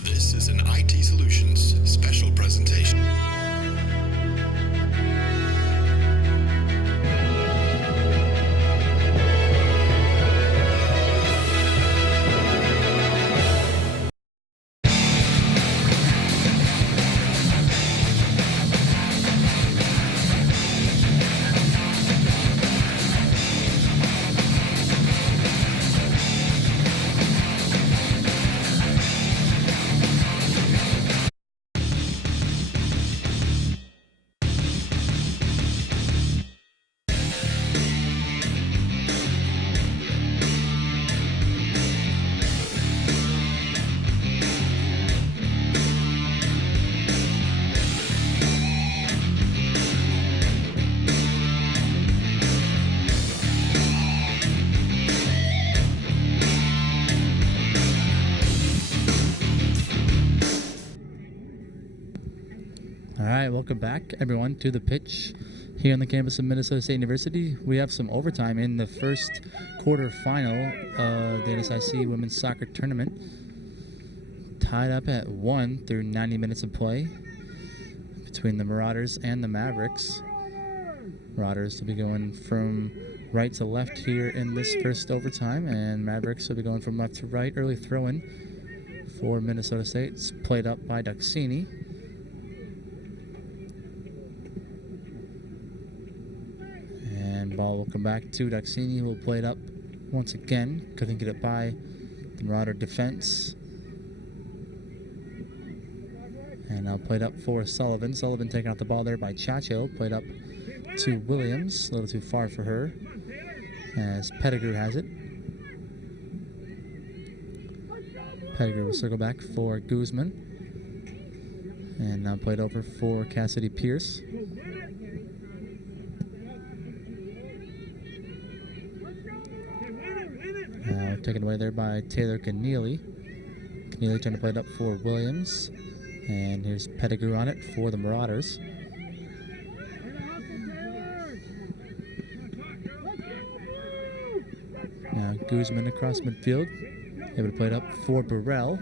This is an IT Solutions special presentation. All right, welcome back, everyone, to the pitch here on the campus of Minnesota State University. We have some overtime in the first quarterfinal of the NSIC Women's Soccer Tournament. Tied up at 1 through 90 minutes of play between the Marauders and the Mavericks. Marauders will be going from right to left here in this first overtime, and Mavericks will be going from left to right. Early throw-in for Minnesota State. It's played up by Duxini. And ball will come back to Duxini, who will play it up once again. Couldn't get it by the Marauder defense. And now played up for Sullivan. Sullivan taking out the ball there by Chacho. Played up to Williams, a little too far for her, as Pettigrew has it. Pettigrew will circle back for Guzman. And now played over for Cassidy Pierce. Now taken away there by Taylor Keneally. Keneally trying to play it up for Williams. And here's Pettigrew on it for the Marauders. Now Guzman across midfield. Able to play it up for Burrell.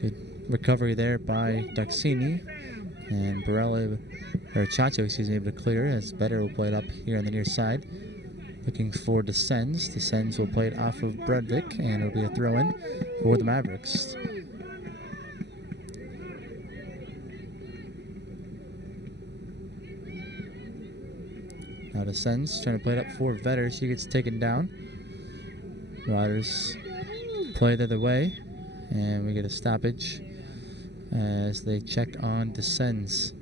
Good recovery there by Duxini. And Burrell, or Chacho, excuse me, able to clear as Better will play it up here on the near side. Looking for Descends. Descends will play it off of Bredvik, and it'll be a throw-in for the Mavericks. Now Descends trying to play it up for Vetter. She gets taken down. Riders play the other way, and we get a stoppage as they check on Descends.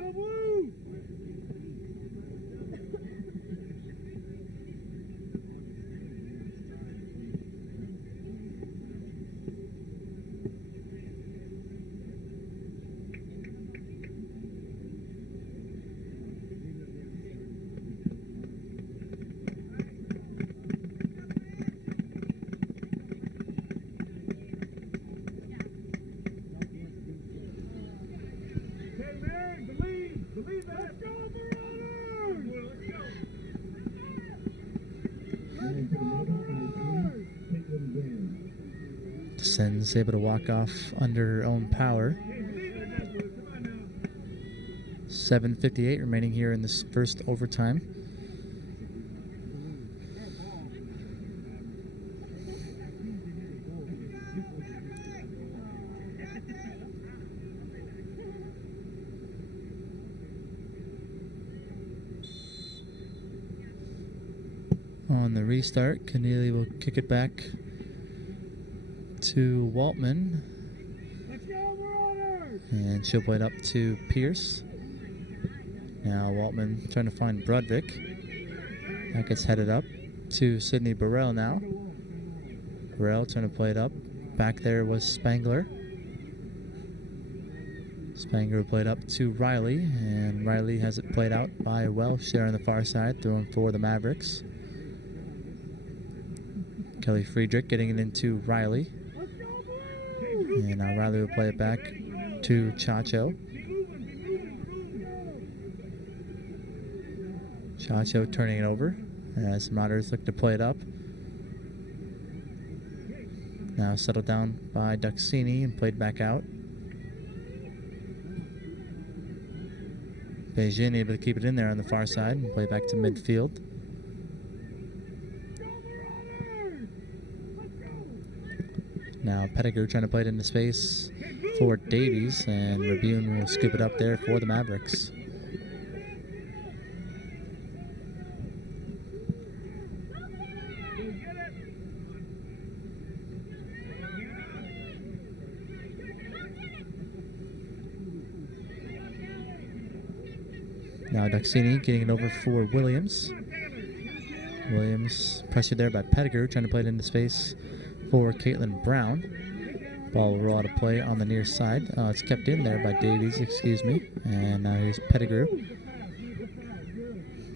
go, Blue! Descends able to walk off under her own power. 7:58 remaining here in this first overtime. On the restart, Keneally will kick it back to Waltman, and she'll play it up to Pierce. Now Waltman trying to find Brudvik. That gets headed up to Sydney Burrell now. Burrell trying to play it up. Back there was Spangler. Spangler played up to Riley, and Riley has it played out by Welsh there on the far side, throwing for the Mavericks. Kelly Friedrich getting it into Riley. And now Riley will play it back to Chacho. Chacho turning it over as Marauders look to play it up. Now settled down by Duxini and played back out. Beijing able to keep it in there on the far side and play back to midfield. Now Pettigrew trying to play it into space for Davies, and Rabune will scoop it up there for the Mavericks. Now Duxini getting it over for Williams. Williams pressured there by Pettigrew, trying to play it into space for Caitlin Brown. Ball will roll out of play on the near side. It's kept in there by Davies, excuse me. And now here's Pettigrew.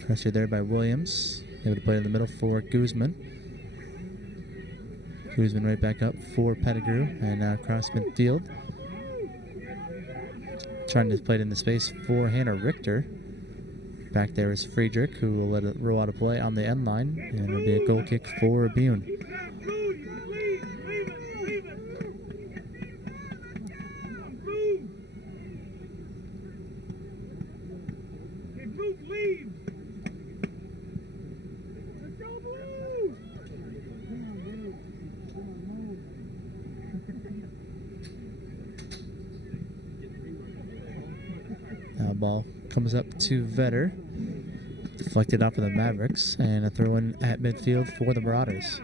Pressure there by Williams. Able to play in the middle for Guzman. Guzman right back up for Pettigrew. And now across midfield. Trying to play it in the space for Hannah Richter. Back there is Friedrich, who will let it roll out of play on the end line. And it'll be a goal kick for Rabune. Now ball comes up to Vetter. Deflected off of the Mavericks, and a throw in at midfield for the Marauders.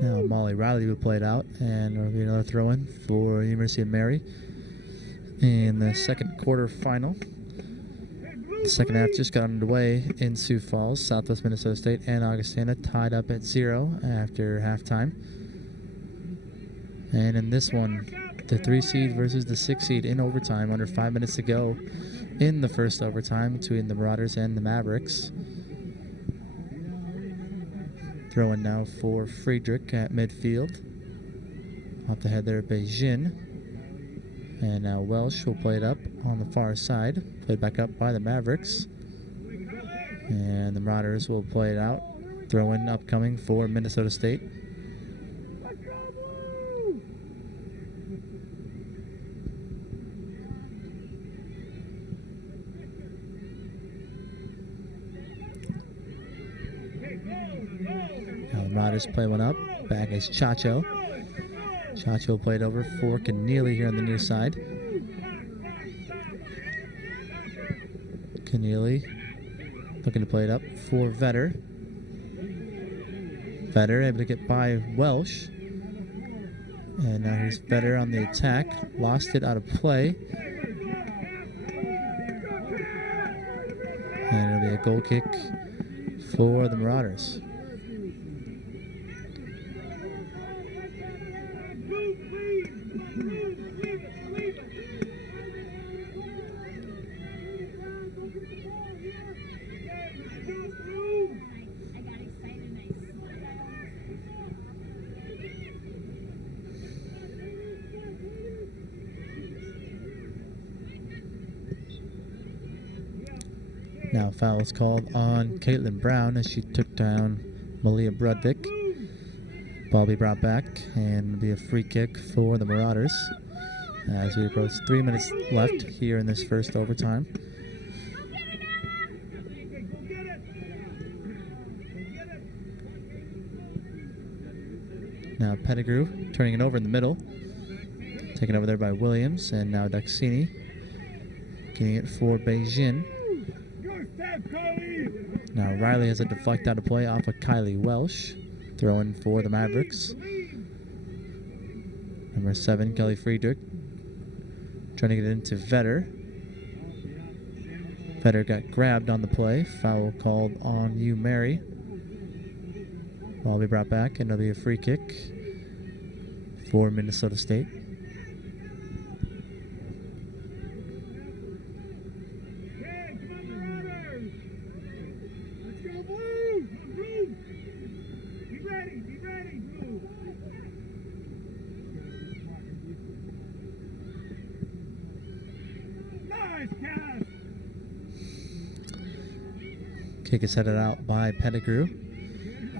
Now Molly Riley will play it out, and there'll be another throw in for University of Mary in the second quarter final. The second half just got underway in Sioux Falls. Southwest Minnesota State and Augustana tied up at 0 after halftime. And in this one, the 3 seed versus the 6 seed in overtime, under 5 minutes to go in the first overtime between the Marauders and the Mavericks. Throwing now for Friedrich at midfield. Off the head there, Beijing. And now Welsh will play it up on the far side. Played back up by the Mavericks. And the Marauders will play it out. Throw in upcoming for Minnesota State. Now the Marauders play one up. Back is Chacho. Chacho played over for Keneally here on the near side. Keneally looking to play it up for Vetter. Vedder able to get by Welsh. And now here's Vedder on the attack. Lost it out of play. And it'll be a goal kick for the Marauders. Now foul is called on Caitlin Brown as she took down Malia Brudvik. Ball be brought back and it'll be a free kick for the Marauders as we approach 3 minutes left here in this first overtime. Now Pettigrew turning it over in the middle. Taken over there by Williams, and now Duxini getting it for Beijing. Now Riley has a deflect out of play off of Kylie Welsh. Throwing for the Mavericks. Number 7, Kelly Friedrich. Trying to get it into Vedder. Vedder got grabbed on the play. Foul called on you, Mary. Ball will be brought back, and it'll be a free kick for Minnesota State. Kick is headed out by Pettigrew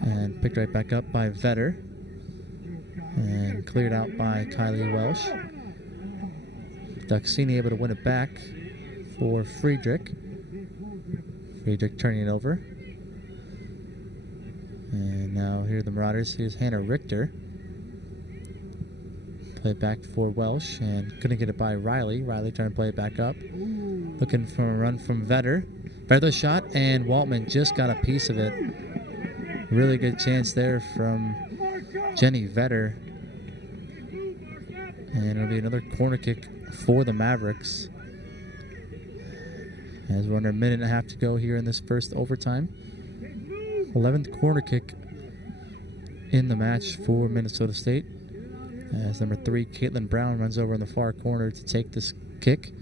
and picked right back up by Vedder and cleared out by Kylie Welsh. Duxini able to win it back for Friedrich. Friedrich turning it over. And now here are the Marauders. Here's Hannah Richter. Played back for Welsh and couldn't get it by Riley. Riley trying to play it back up. Looking for a run from Vedder. Vedder shot, and Waltman just got a piece of it. Really good chance there from Jenny Vedder. And it'll be another corner kick for the Mavericks. As we're under a minute and a half to go here in this first overtime. 11th corner kick in the match for Minnesota State. As number 3, Caitlin Brown, runs over in the far corner to take this kick.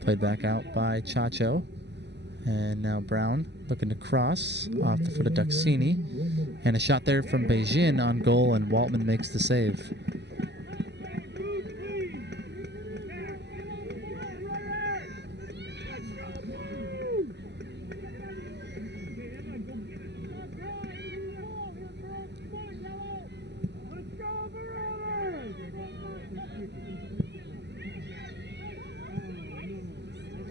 Played back out by Chacho. And now Brown looking to cross off the foot of Duxini. And a shot there from Beijing on goal, and Waltman makes the save.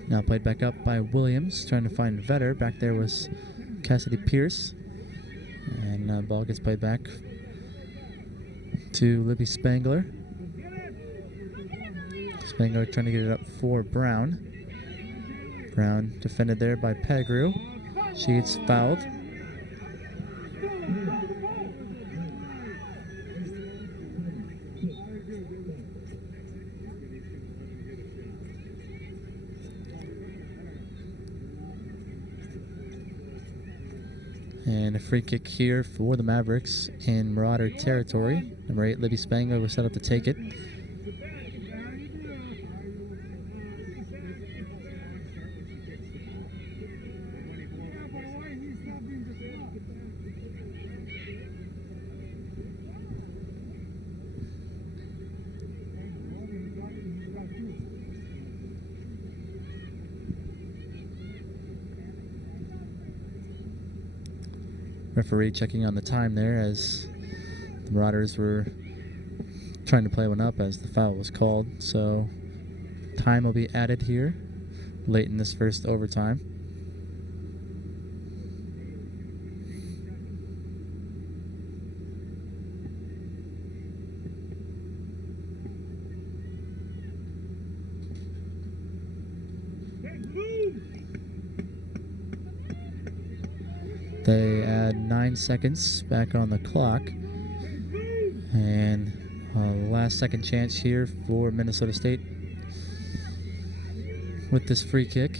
Now played back up by Williams, trying to find Vedder. Back there was Cassidy Pierce. And ball gets played back to Libby Spangler. Spangler trying to get it up for Brown. Brown defended there by Pettigrew. She gets fouled. And a free kick here for the Mavericks in Marauder territory. Number 8, Libby Spangler, was set up to take it. Referee checking on the time there as the Marauders were trying to play one up as the foul was called. So time will be added here late in this first overtime. They add 9 seconds back on the clock. And last second chance here for Minnesota State with this free kick.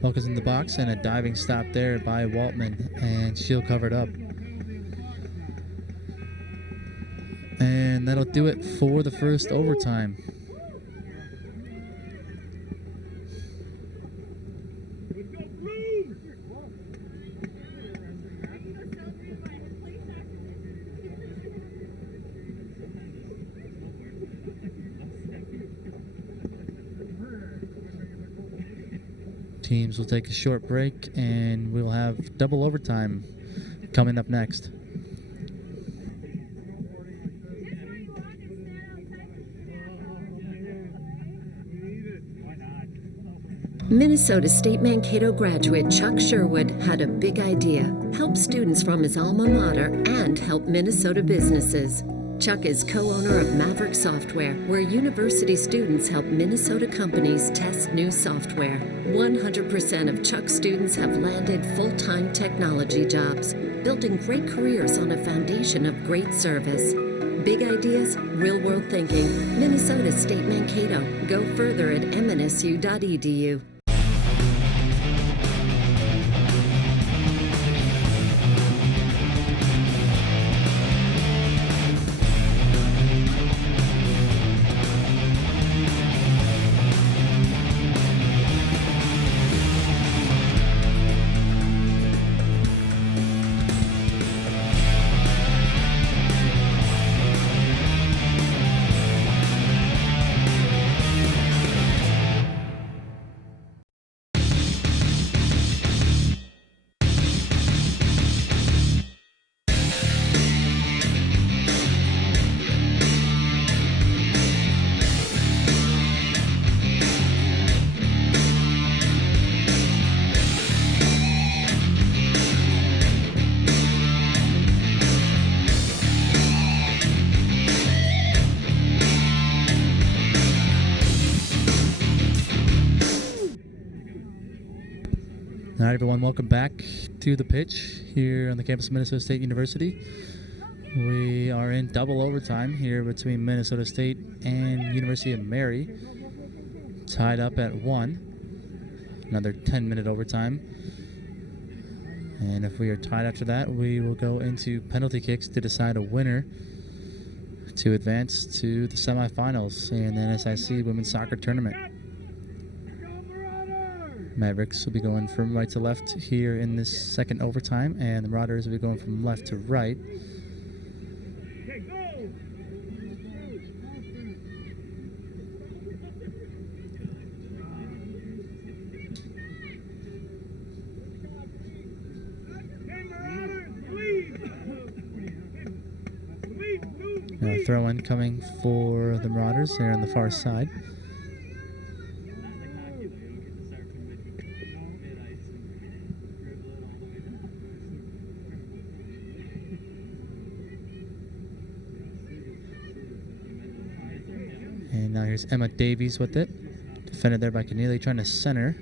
Puck is in the box, and a diving stop there by Waltman, and Shield covered up. And that'll do it for the first overtime. Teams will take a short break, and we'll have double overtime coming up next. Minnesota State Mankato graduate Chuck Sherwood had a big idea: help students from his alma mater and help Minnesota businesses. Chuck is co-owner of Maverick Software, where university students help Minnesota companies test new software. 100% of Chuck students have landed full-time technology jobs, building great careers on a foundation of great service. Big ideas, real-world thinking. Minnesota State Mankato. Go further at mnsu.edu. All right, everyone, welcome back to the pitch here on the campus of Minnesota State University. We are in double overtime here between Minnesota State and University of Mary, tied up at 1. Another 10-minute overtime. And if we are tied after that, we will go into penalty kicks to decide a winner to advance to the semifinals in the NSIC Women's Soccer Tournament. Mavericks will be going from right to left here in this second overtime, and the Marauders will be going from left to right. Now throw in coming for the Marauders there on the far side. And now here's Emma Davies with it. Defended there by Keneally, trying to center.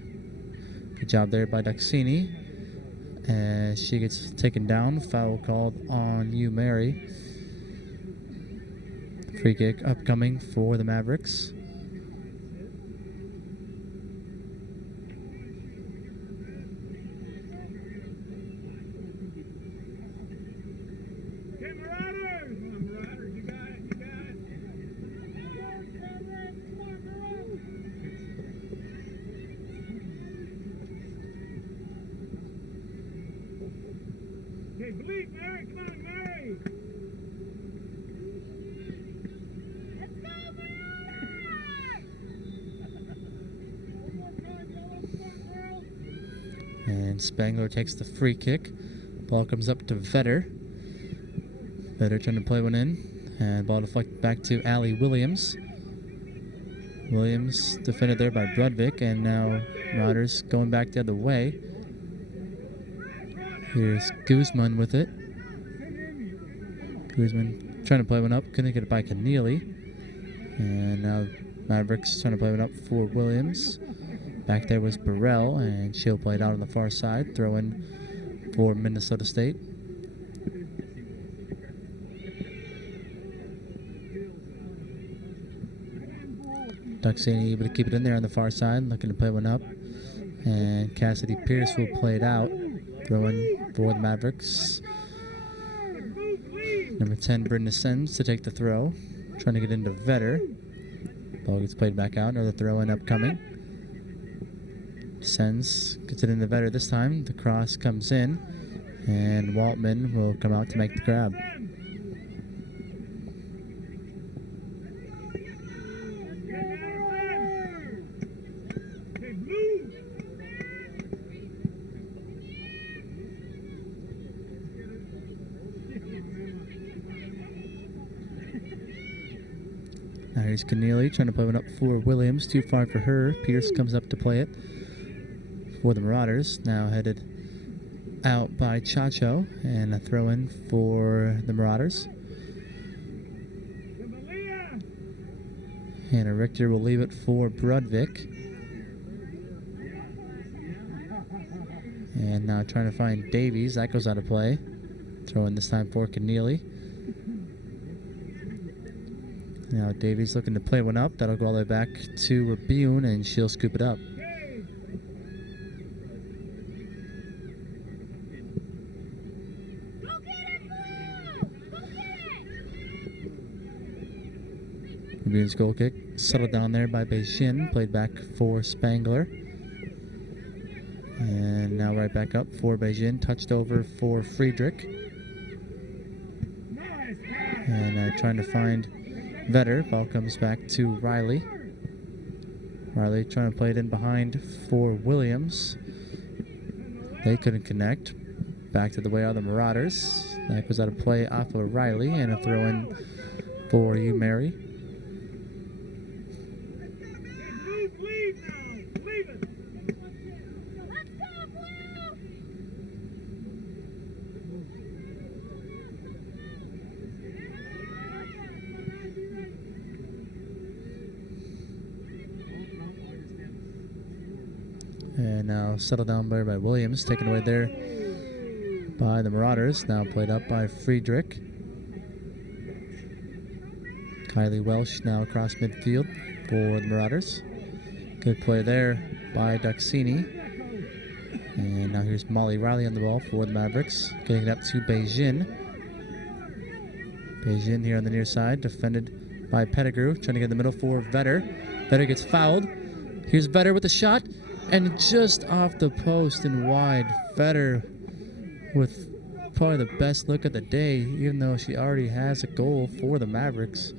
Good job there by Duxini. As she gets taken down. Foul called on you, Mary. Free kick upcoming for the Mavericks. Believe, Mary. Come on, Mary. Let's go, Mary! And Spangler takes the free kick. Ball comes up to Vetter. Vetter trying to play one in. And ball deflected back to Allie Williams. Williams defended there by Brudvik. And now Marauders going back the other way. Here's Guzman with it. Guzman trying to play one up. Couldn't get it by Keneally. And now Mavericks trying to play it up for Williams. Back there was Burrell, and she'll play it out on the far side. Throw in for Minnesota State. Duxini able to keep it in there on the far side, looking to play one up. And Cassidy Pierce will play it out. Throwing for the Mavericks. Number 10, Brenda Sens to take the throw. Trying to get into Vetter. Ball gets played back out. Another throw in upcoming. Sens gets it into Vetter this time. The cross comes in. And Waltman will come out to make the grab. Now here's Keneally trying to play one up for Williams. Too far for her. Pierce comes up to play it for the Marauders. Now headed out by Chacho. And a throw in for the Marauders. Hannah Richter will leave it for Brudvik. And now trying to find Davies. That goes out of play. Throw in this time for Keneally. Now Davies looking to play one up. That'll go all the way back to Rabune, and she'll scoop it up. Rabune's goal kick settled down there by Beijing. Played back for Spangler. And now right back up for Beijing. Touched over for Friedrich. And trying to find Vetter. Ball comes back to Riley. Riley trying to play it in behind for Williams. They couldn't connect. Back to the way of the Marauders. That goes out of play off of Riley. And a throw in for you, Mary. And now settled down by Williams, taken away there by the Marauders. Now played up by Friedrich. Kylie Welsh now across midfield for the Marauders. Good play there by Duxini. And now here's Molly Riley on the ball for the Mavericks. Getting it up to Beijing. Beijing here on the near side, defended by Pettigrew. Trying to get in the middle for Vetter. Vetter gets fouled. Here's Vetter with a shot. And just off the post and wide. Vetter with probably the best look of the day, even though she already has a goal for the Mavericks.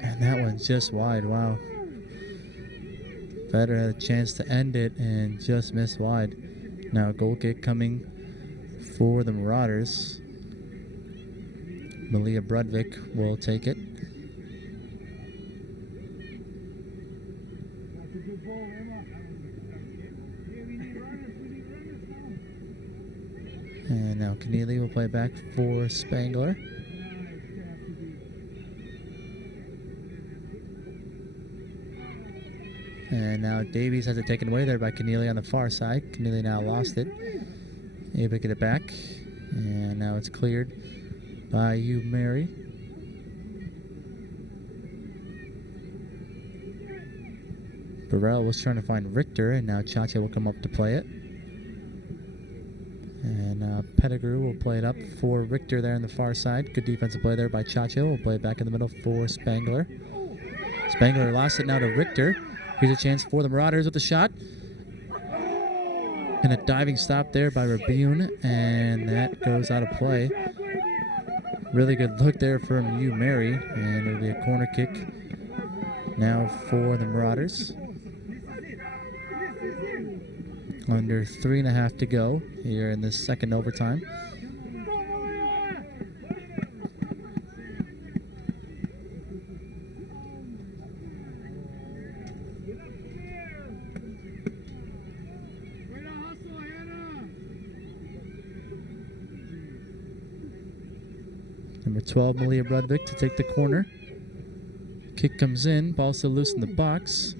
And that one's just wide. Wow. Vetter had a chance to end it and just missed wide. Now a goal kick coming for the Marauders. Malia Brudvik will take it. And now Keneally will play back for Spangler. And now Davies has it taken away there by Keneally on the far side. Keneally now lost it. Able to get it back. And now it's cleared by you, Mary. Burrell was trying to find Richter, and now Chacha will come up to play it. And Pettigrew will play it up for Richter there on the far side. Good defensive play there by Chacha. Will play it back in the middle for Spangler. Spangler lost it now to Richter. Here's a chance for the Marauders with a shot. And a diving stop there by Rabune, and that goes out of play. Really good look there from you, Mary, and it'll be a corner kick now for the Marauders. Under 3.5 to go here in this second overtime. 12, Malia Brudvik to take the corner. Kick comes in, ball still loose in the box.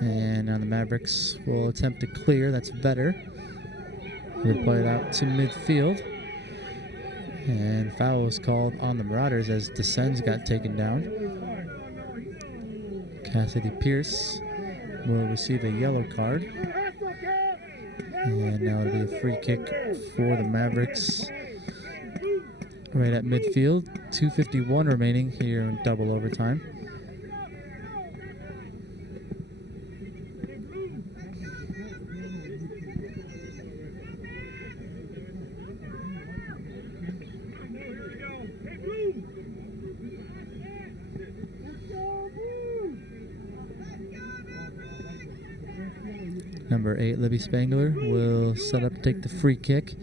And now the Mavericks will attempt to clear. That's better. They play it out to midfield. And foul was called on the Marauders as Descends got taken down. Cassidy Pierce will receive a yellow card. And now it'll be a free kick for the Mavericks right at midfield. 2:51 remaining here in double overtime. Number 8, Libby Spangler, will set up to take the free kick.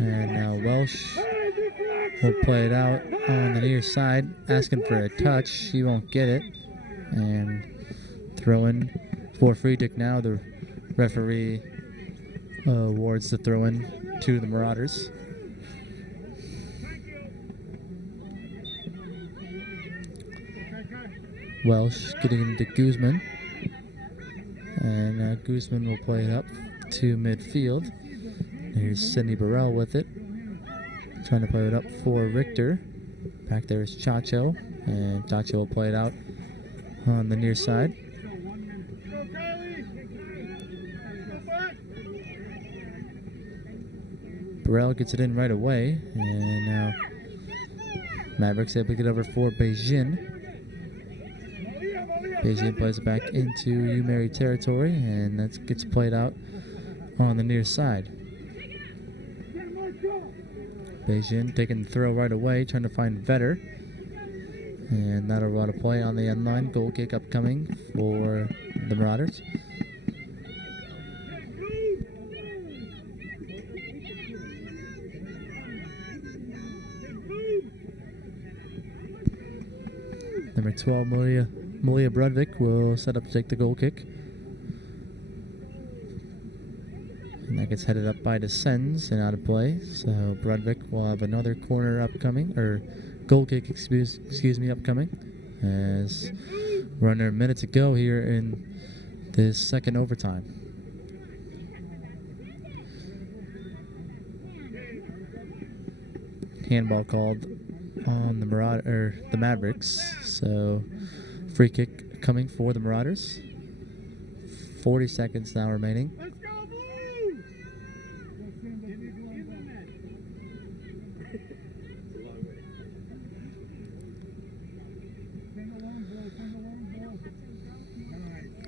And now Welsh will play it out on the near side, asking for a touch. He won't get it. And throw in for Friedrich now. The referee awards the throw in to the Marauders. Welsh getting into Guzman. And Guzman will play it up to midfield. Here's Sidney Burrell with it. Trying to play it up for Richter. Back there is Chacho. And Chacho will play it out on the near side. Burrell gets it in right away. And now Mavericks able to get over for Beijing. Beijing plays it back into UMary territory. And that gets played out on the near side. Beijing taking the throw right away, trying to find Vetter. And that'll run a play on the end line. Goal kick upcoming for the Marauders. Number 12, Malia Brudvik will set up to take the goal kick. And that gets headed up by Descends and out of play. So Brudvik will have another corner upcoming, or goal kick, excuse me, upcoming. As we're under a minute to go here in this second overtime. Handball called on the Mavericks. So free kick coming for the Marauders. 40 seconds now remaining.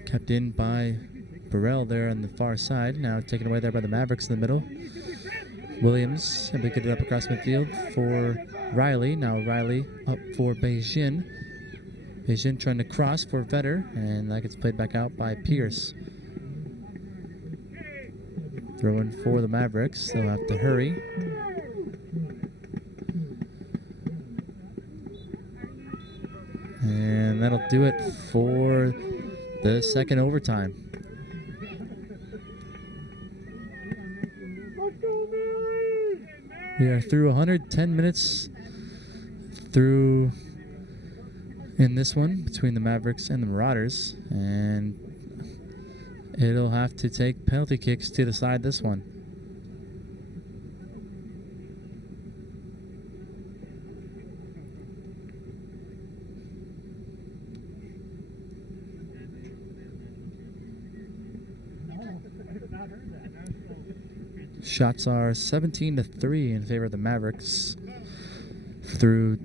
Kept in by Burrell there on the far side. Now taken away there by the Mavericks in the middle. Williams able to get it up across midfield for Riley. Now Riley up for Beijing. Beijing trying to cross for Vetter, and that gets played back out by Pierce. Throwing for the Mavericks. They'll have to hurry. And that'll do it for the second overtime. We are through 110 minutes through in this one between the Mavericks and the Marauders, and it'll have to take penalty kicks to decide this one. Shots are 17-3 in favor of the Mavericks through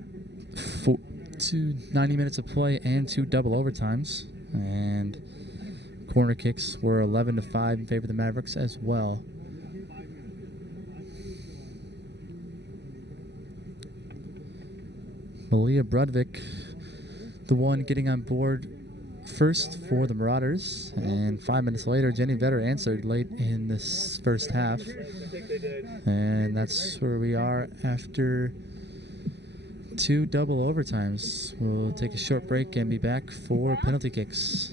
90 minutes of play and 2 double overtimes. And corner kicks were 11-5 in favor of the Mavericks as well. Malia Brudvik, the one getting on board first for the Marauders, and 5 minutes later, Jenny Vetter answered late in this first half. And that's where we are after 2 double overtimes. We'll take a short break and be back for penalty kicks.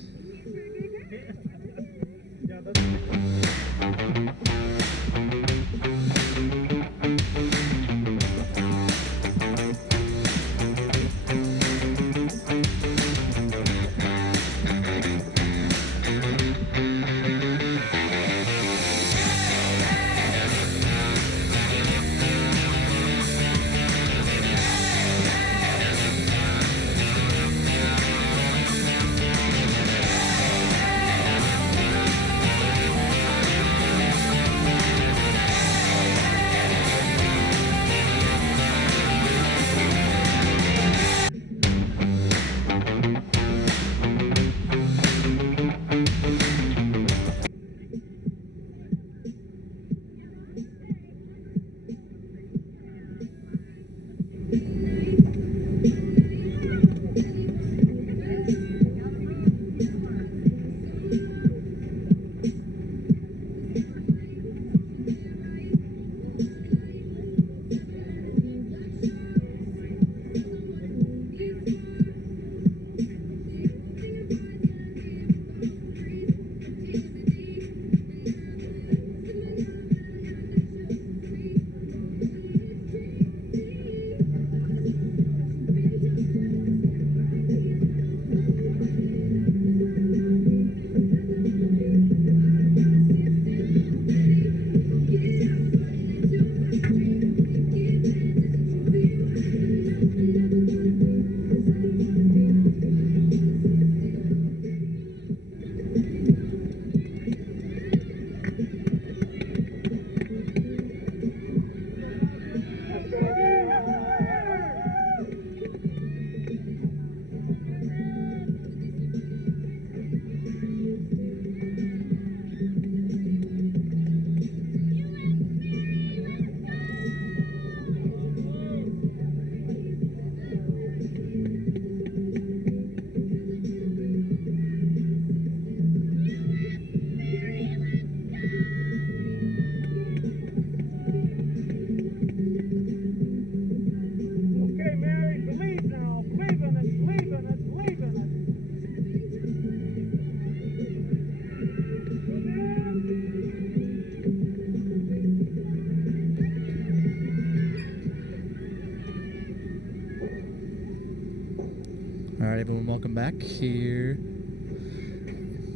All right, everyone, welcome back here.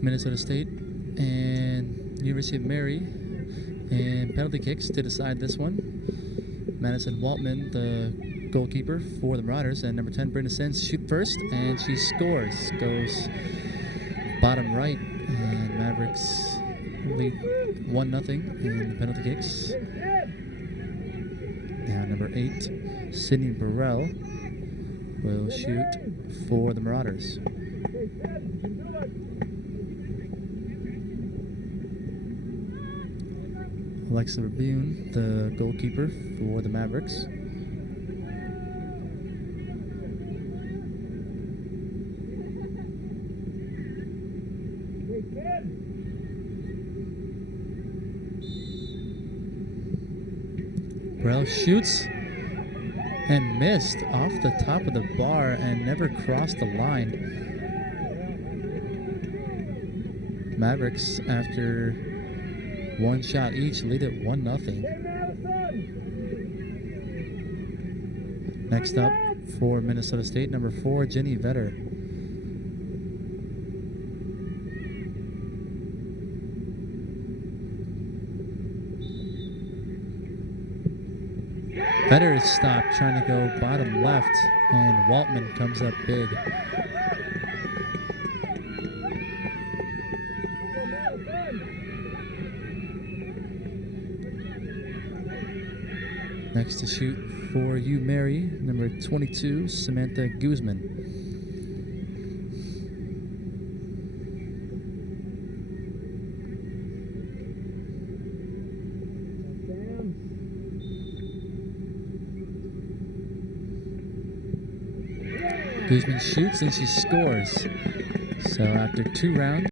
Minnesota State and University of Mary and penalty kicks to decide this one. Madison Waltman, the goalkeeper for the Marauders, and number 10, Brenda Sens, shoot first, and she scores. Goes bottom right, and Mavericks lead 1-0 in the penalty kicks. Now number 8, Sydney Burrell, will shoot for the Marauders. Alexa Rabune, the goalkeeper for the Mavericks. Burrell shoots and missed off the top of the bar and never crossed the line. Mavericks, after one shot each, lead it 1-0. Next up for Minnesota State, number 4, Jenny Vetter. Vetter is stopped trying to go bottom left, and Waltman comes up big. Next to shoot for U Mary, number 22, Samantha Guzman. Guzman shoots and she scores. So after 2 rounds,